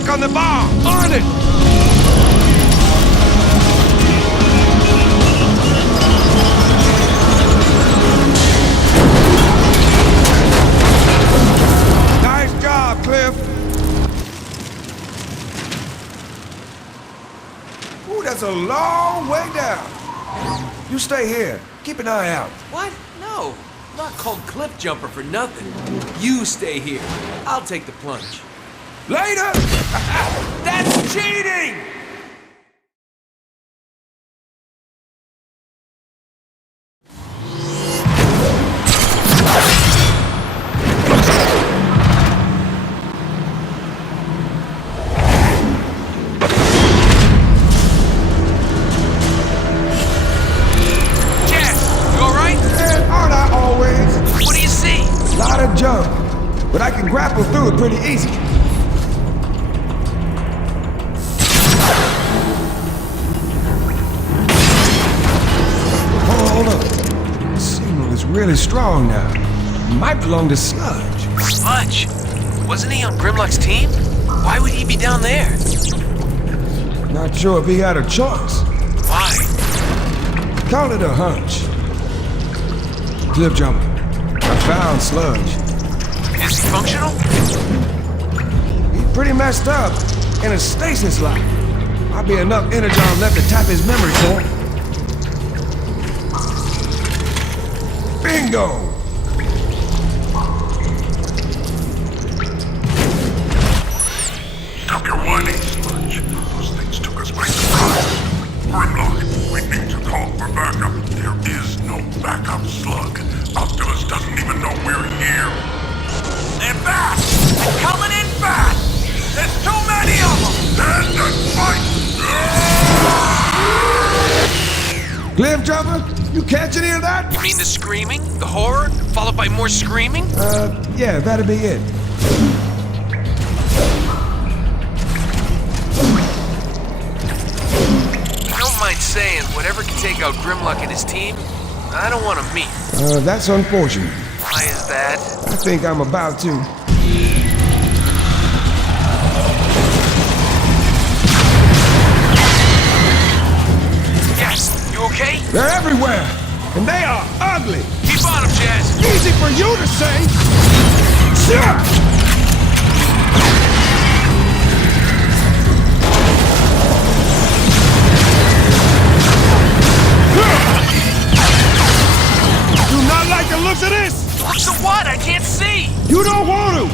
On the bomb! On it! Nice job, Cliff! Ooh, that's a long way down. You stay here. Keep an eye out. What? No. I'm not called Cliff Jumper for nothing. You stay here. I'll take the plunge. Later! That's cheating! Jess, you alright? Man, aren't I always? What do you see? Lot of junk, but I can grapple through it pretty easy. Hold up. The signal is really strong now. It might belong to Sludge. Sludge? Wasn't he on Grimlock's team? Why would he be down there? Not sure if he had a choice. Why? Call it a hunch. Cliff Jumper, I found Sludge. Is he functional? He's pretty messed up in a stasis lock. Might be enough energon left to tap his memory core. Bingo! Stop your whining, Sludge. Those things took us by surprise. Grimlock, we need to call for backup. There is no backup, Slug. Optimus doesn't even know we're here. They're fast! They're coming in fast! There's too many of them! And the fight! Cliff Jumper, you catch any of that? You mean the screaming? The horror? Followed by more screaming? Yeah, that'd be it. I don't mind saying, whatever can take out Grimlock and his team, I don't want to meet. That's unfortunate. Why is that? I think I'm about to. Yes, you okay? They're everywhere, and they are ugly. Keep on him, Jazz. Easy for you to say. Sure. Do not like the looks of this. Looks of what? I can't see. You don't want to.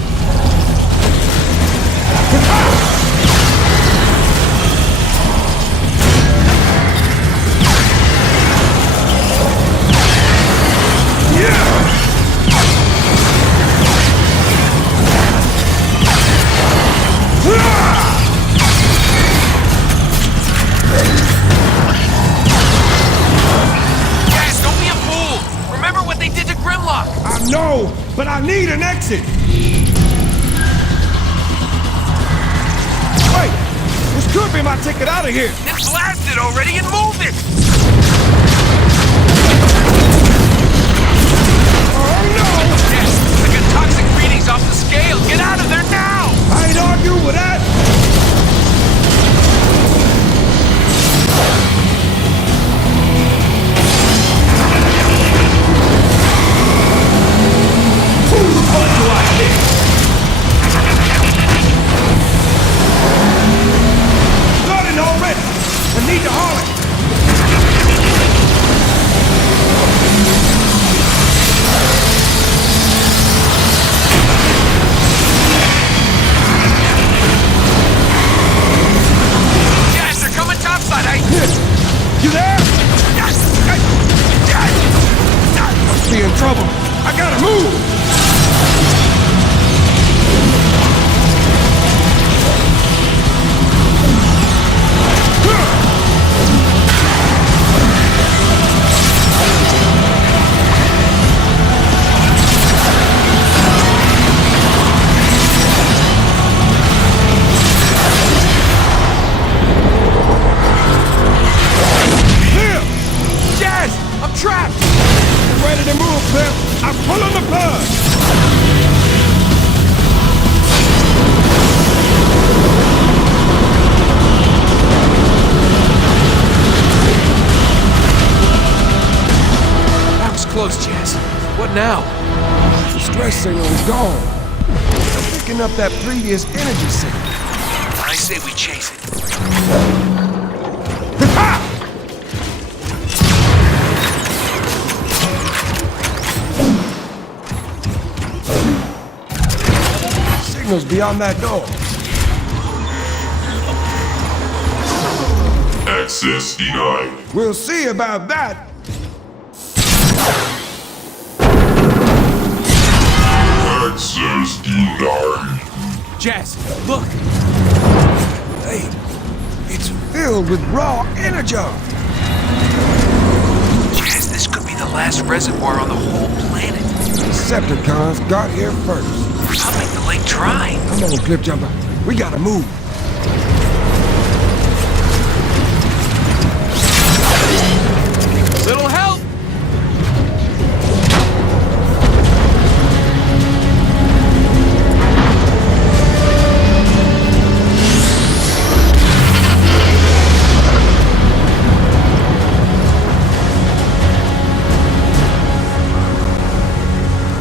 Yeah. I need an exit! Wait! This could be my ticket out of here! Then blast it already and move it! Oh no! Yes, I got toxic readings off the scale. Get out of there now! I ain't arguing with that! Flooding already! I need to haul it! Yes, they're coming topside, You there? Must be in trouble. I gotta move! Jazz, I'm trapped! Ready to move, Cliff. I'm pulling the plug. That was close, Jazz. What now? The stress signal is gone. I'm picking up that previous energy signal. I say we chase it. Signal's beyond that door. Access denied. We'll see about that. Access denied. Jazz, look! Hey, it's filled with raw energon. Jazz, this could be the last reservoir on the whole planet. Decepticons got here first. I'll make the lake dry. Come on, Cliff Jumper. We gotta move. Little help!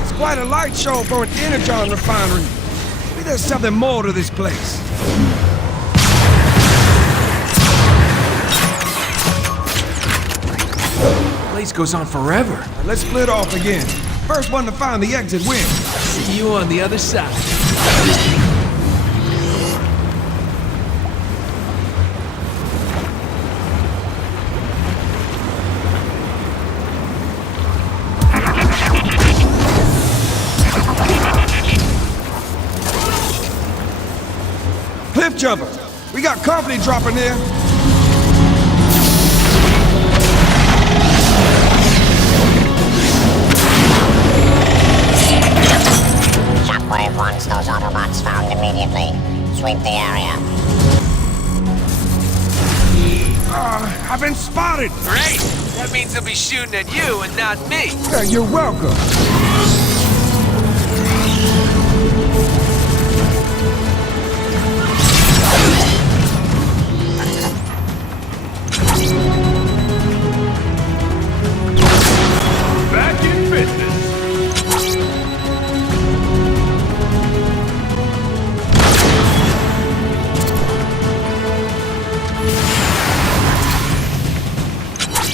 It's quite a light show for an energon refinery. Maybe there's something more to this place. The place goes on forever. Let's split off again. First one to find the exit wins. See you on the other side. Cliff Jumper, we got company dropping there. Shockwave wants those Autobots found immediately. Sweep the area. I've been spotted. Great! That means they'll be shooting at you and not me. Yeah, you're welcome. Back in business.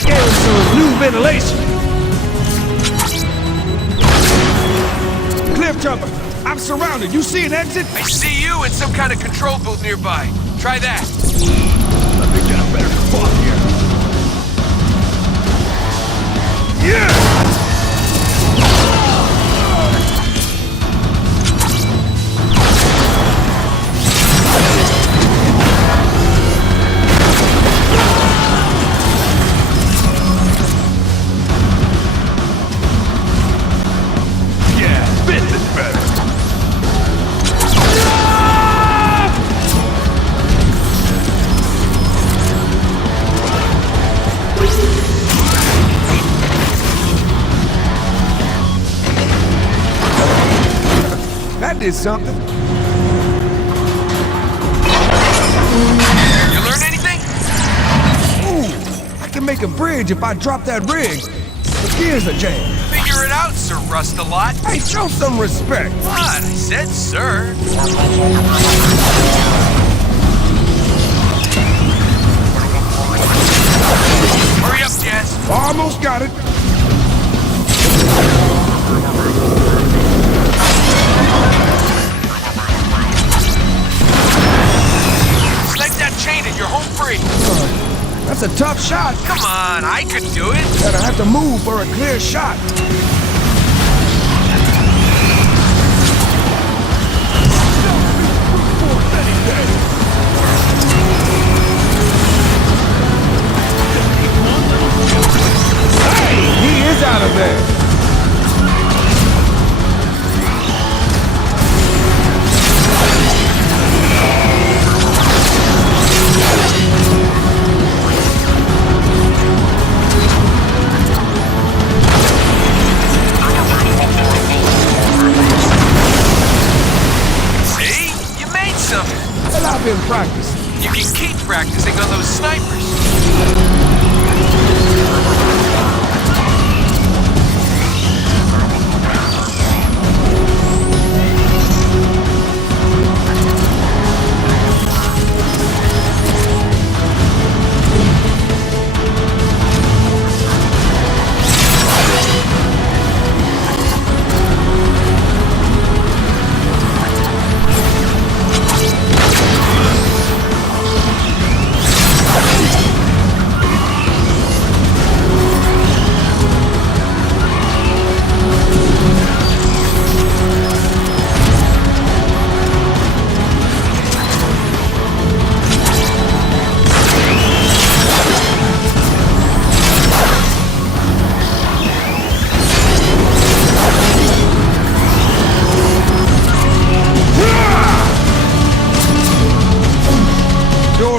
Getting some new ventilation. Cliff Jumper, I'm surrounded. You see an exit? I see you in some kind of control booth nearby. Try that. Let me get a better spot here. Yeah! Yeah, business. did something. You learn anything? Ooh, I can make a bridge if I drop that rig. The gears are jammed. Figure it out, Sir Rust-a-Lot. Hey, show some respect. What? I said sir. Hurry up, Jazz. Almost got it. Snake that chain and you're home free. That's a tough shot. Come on, I could do it. Gotta have to move for a clear shot. Hey, he is out of there. Well, I've been practicing. You can keep practicing on those snipers.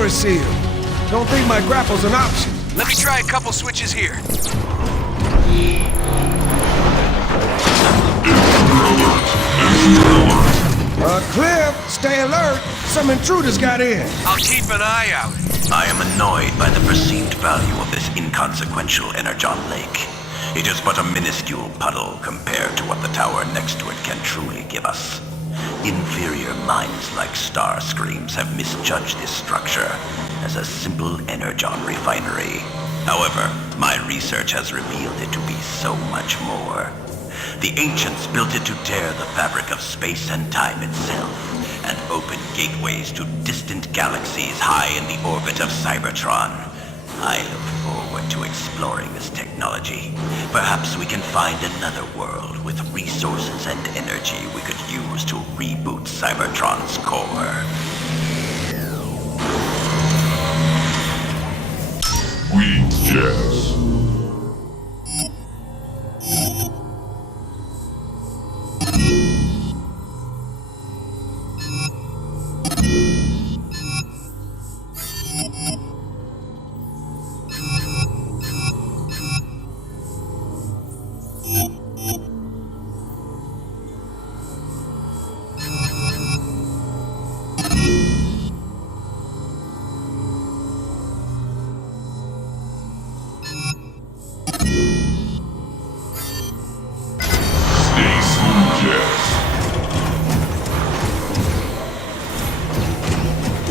Sealed. Don't think my grapple's an option. Let me try a couple switches here. Cliff, stay alert. Some intruders got in. I'll keep an eye out. I am annoyed by the perceived value of this inconsequential Energon Lake. It is but a minuscule puddle compared to what the tower next to it can truly give us. Inferior minds like Starscream's have misjudged this structure as a simple Energon refinery. However, my research has revealed it to be so much more. The ancients built it to tear the fabric of space and time itself, and open gateways to distant galaxies high in the orbit of Cybertron. I look forward to exploring this technology. Perhaps we can find another world with resources and energy we could use to reboot Cybertron's core. Greetings, Jazz.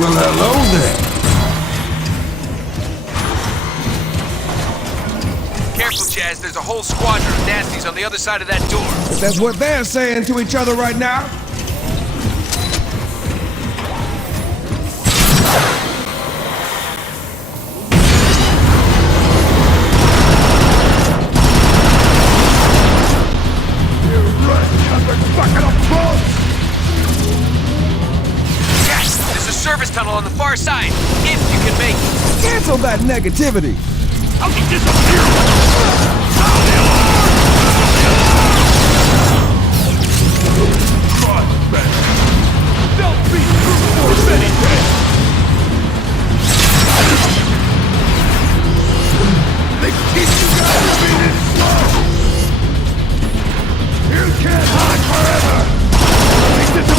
Well, hello there. Careful, Jazz. There's a whole squadron of nasties on the other side of that door. That's what they're saying to each other right now. Service tunnel on the far side, if you can make it. Cancel that negativity. How can disappear? They'll be brute force any day. They keep you guys moving slow. You can't hide forever. Make this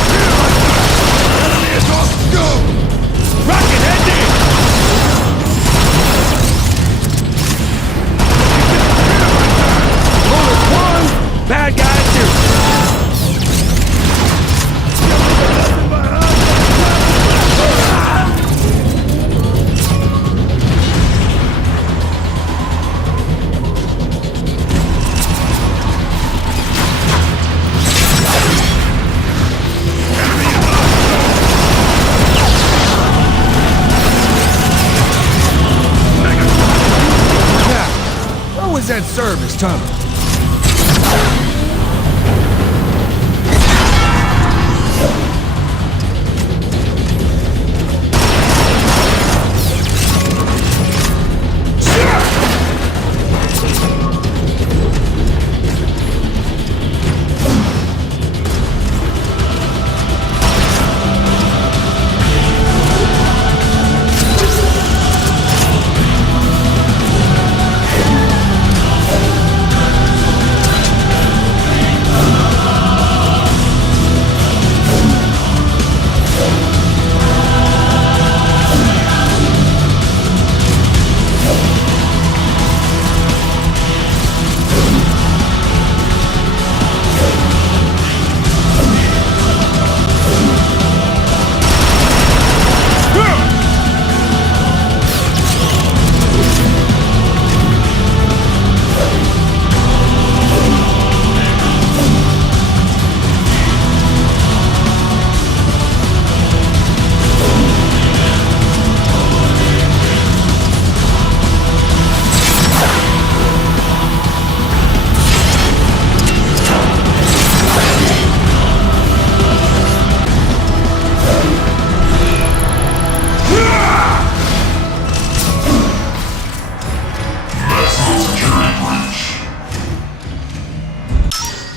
said service tunnel.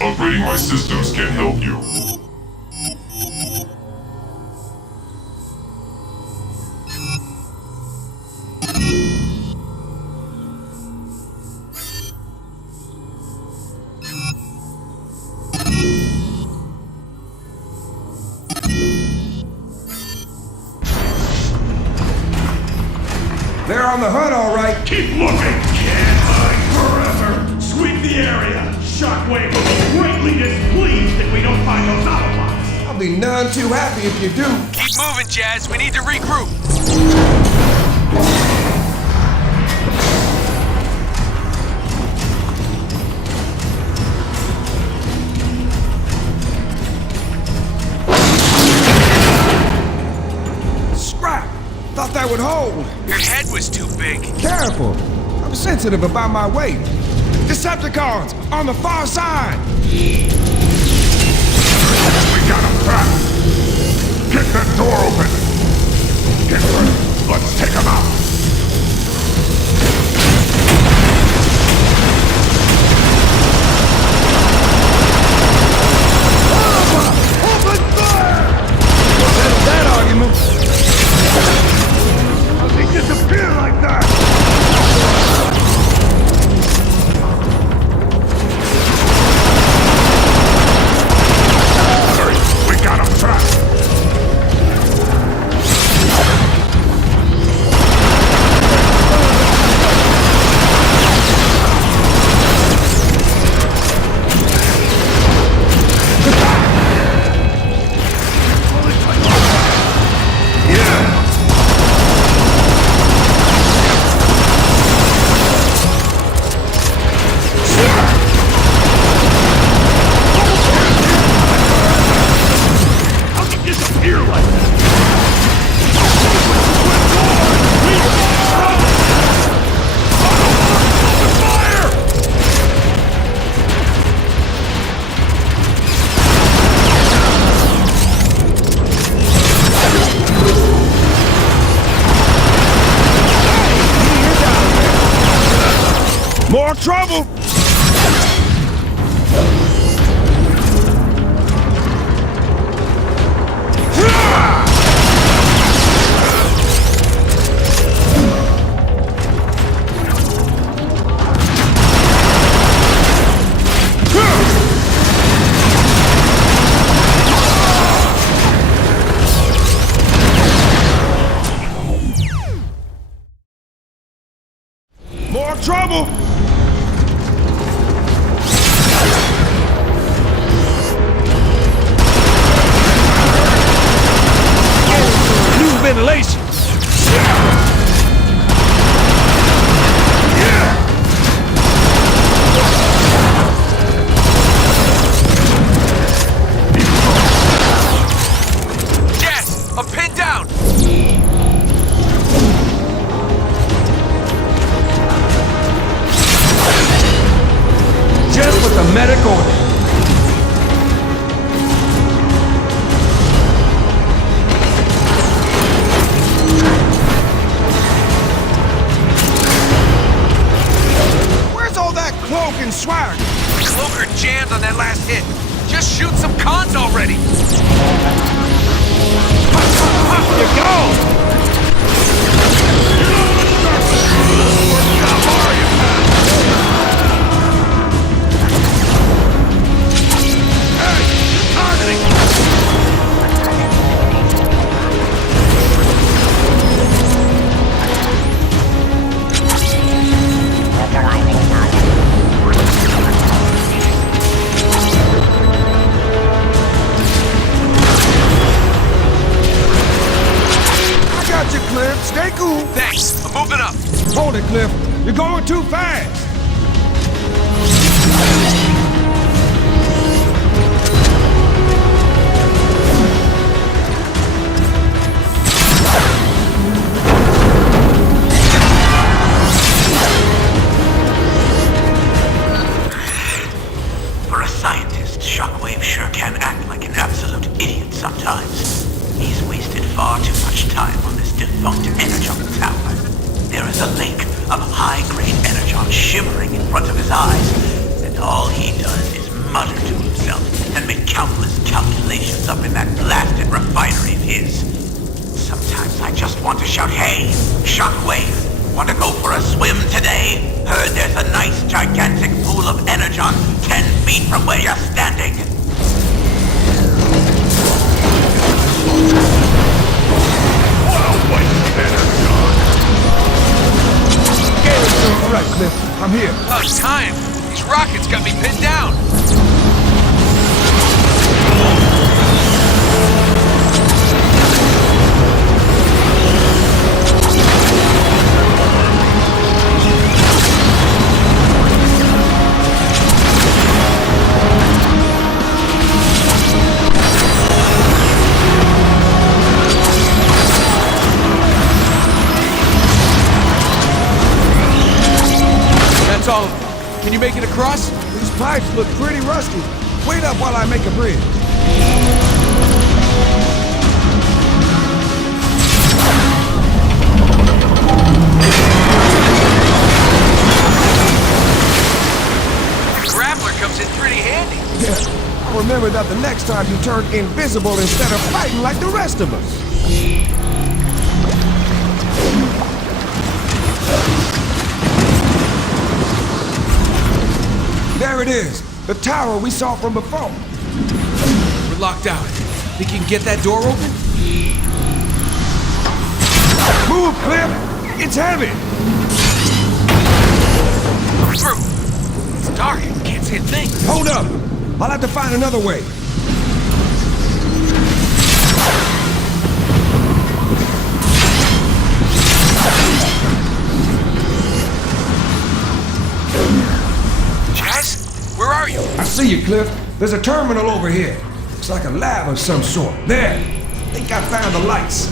Upgrading my systems can help you. They're on the hunt, all right. Keep looking! Can't hide forever! Sweep the area! Shockwave will be greatly displeased if we don't find those Autobots! I'll be none too happy if you do. Keep moving, Jazz. We need to regroup. Scrap! Thought that would hold. Your head was too big. Careful. I'm sensitive about my weight. Decepticons, on the far side! We got him trapped! Get that door open! Get ready, let's take him out! Open fire! We'll settle that argument. How'd he disappear like that? We got him trapped! More trouble! More trouble! New ventilation! Jazz, I'm pinned down. medic order. Where's all that cloak and swag? Cloaker jammed on that last hit. Just shoot some cons already! You go! Cliff, stay cool. Thanks. I'm moving up. Hold it, Cliff. You're going too fast. For a scientist, Shockwave sure can act like an absolute idiot sometimes. He's wasted far too much time on this defunct energon tower. There is a lake of high-grade energon shimmering in front of his eyes, and all he does is mutter to himself and make countless calculations up in that blasted refinery of his. Sometimes I just want to shout, "Hey, Shockwave, want to go for a swim today? Heard there's a nice gigantic pool of energon 10 feet from where you're standing." All right, Cliff. I'm here. Oh, time! These rockets got me pinned down! That's all of them. Can you make it across? These pipes look pretty rusty. Wait up while I make a bridge. The grappler comes in pretty handy. Yeah, I'll remember that the next time you turn invisible instead of fighting like the rest of us. There it is, the tower we saw from before. We're locked out. Think you can get that door open? Move, Cliff! It's heavy! Through! It's dark. Can't see a thing. Hold up! I'll have to find another way. Where are you? I see you, Cliff. There's a terminal over here. Looks like a lab of some sort. There. I think I found the lights.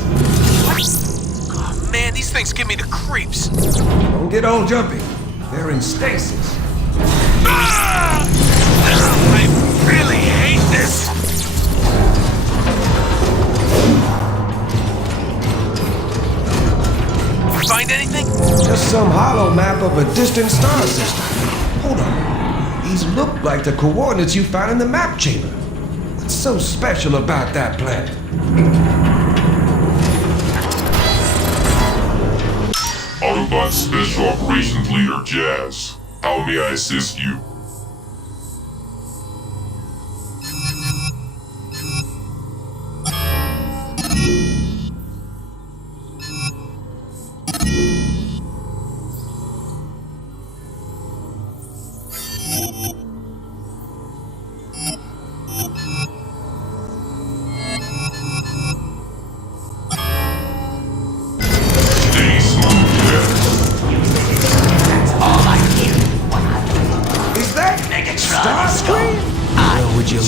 Oh, man, these things give me the creeps. Don't get all jumpy. They're in stasis. Ah! I really hate this. Find anything? Just some hollow map of a distant star system. Hold on. These look like the coordinates you found in the map chamber. What's so special about that planet? Autobot Special Operations Leader Jazz. How may I assist you?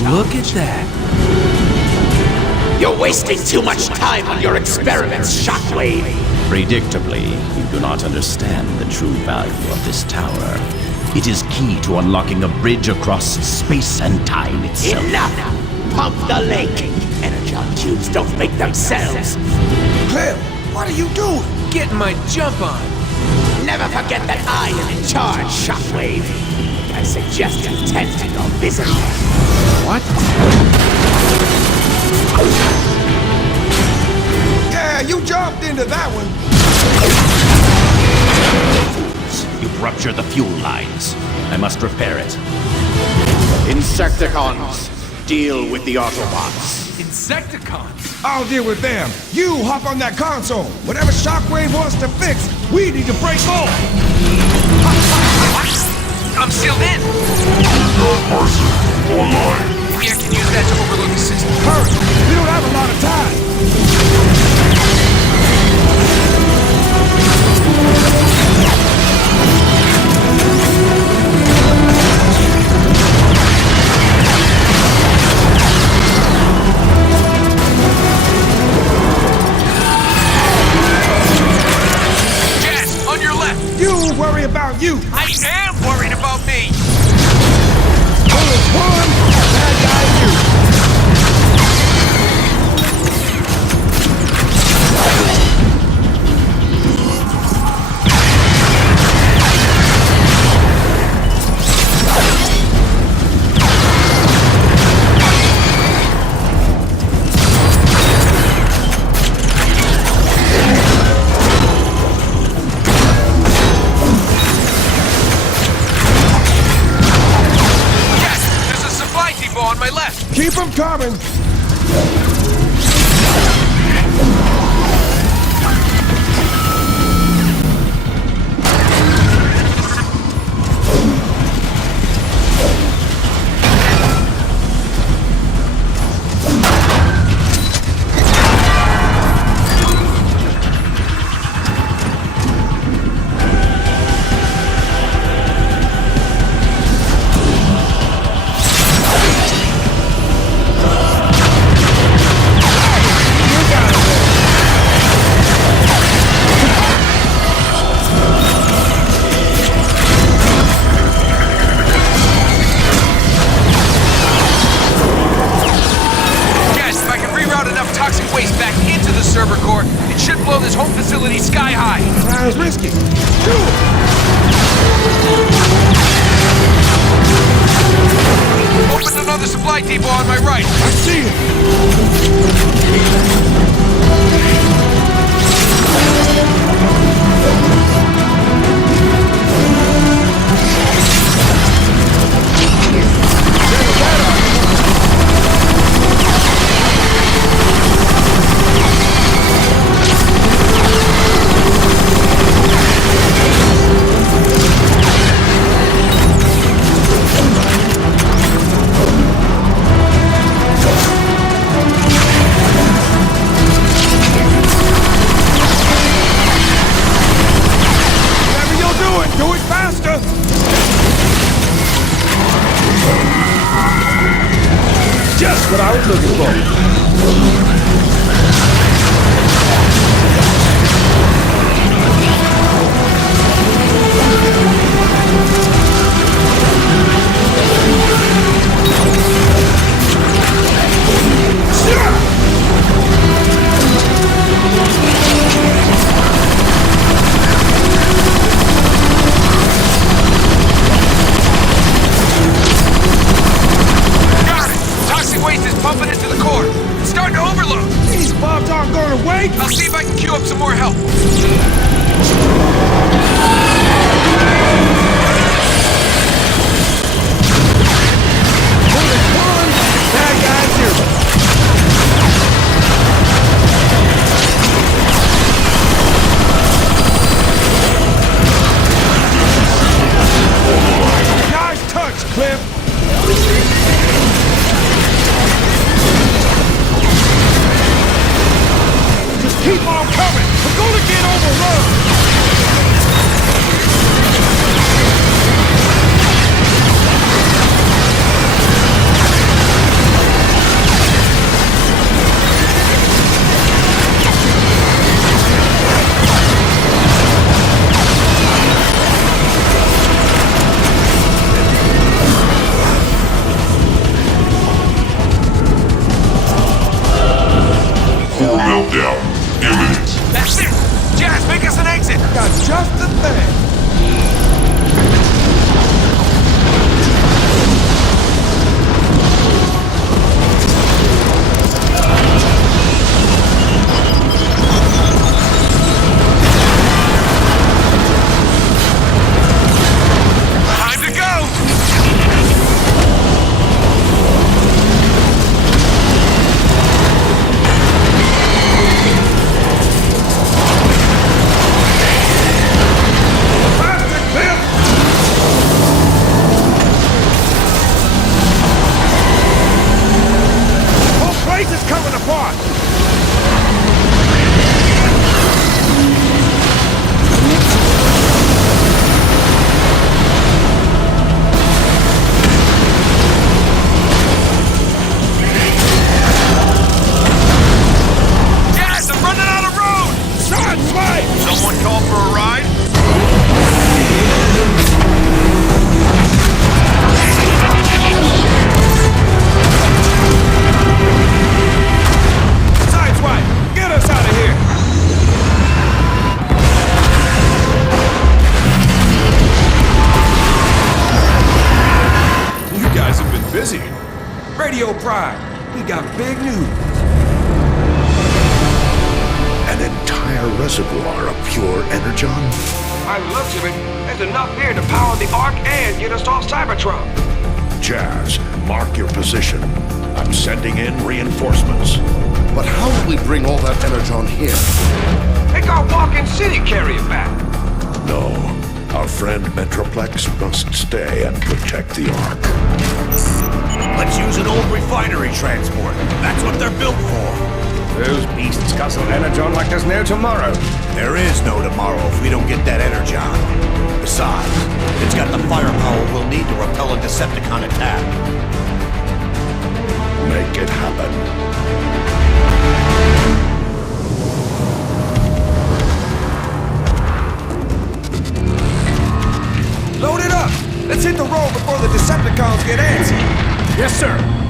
Look at that. You're wasting too much time on your experiments, Shockwave. Predictably, you do not understand the true value of this tower. It is key to unlocking a bridge across space and time itself. Enough! Pump the lake! Energon cubes don't make themselves. Clem, what are you doing? Getting my jump on. Never forget that I am in charge, Shockwave. I suggest you tend to your visit. What? Yeah, you jumped into that one. You've ruptured the fuel lines. I must repair it. Insecticons, deal with the Autobots. Insecticons? I'll deal with them. You hop on that console. Whatever Shockwave wants to fix, we need to break off. I'm sealed in. Parser, online. Here, can use that to overload the system. Hurry, we don't have a lot of time. Jazz, on your left. You worry about you. I am worried about me. Bullets one, bad guy you. On my left. Keep them coming. server core. It should blow this whole facility sky high. Sounds risky. Opened another supply depot on my right. I see it. Do it faster! Just what I was looking for. Waste is pumping into the core. It's starting to overload. Radio Prime, we got big news. An entire reservoir of pure energon? By the looks of it, there's enough here to power the Ark and get us off Cybertron. Jazz, mark your position. I'm sending in reinforcements. But how will we bring all that energon here? Make our walk-in city carry it back. No, our friend Metroplex must stay and protect the Ark. Let's use an old refinery transport. That's what they're built for. Those beasts guzzle energon like there's no tomorrow. There is no tomorrow if we don't get that energon. Besides, it's got the firepower we'll need to repel a Decepticon attack. Make it happen. Load it up! Let's hit the road before the Decepticons get antsy. Yes, sir.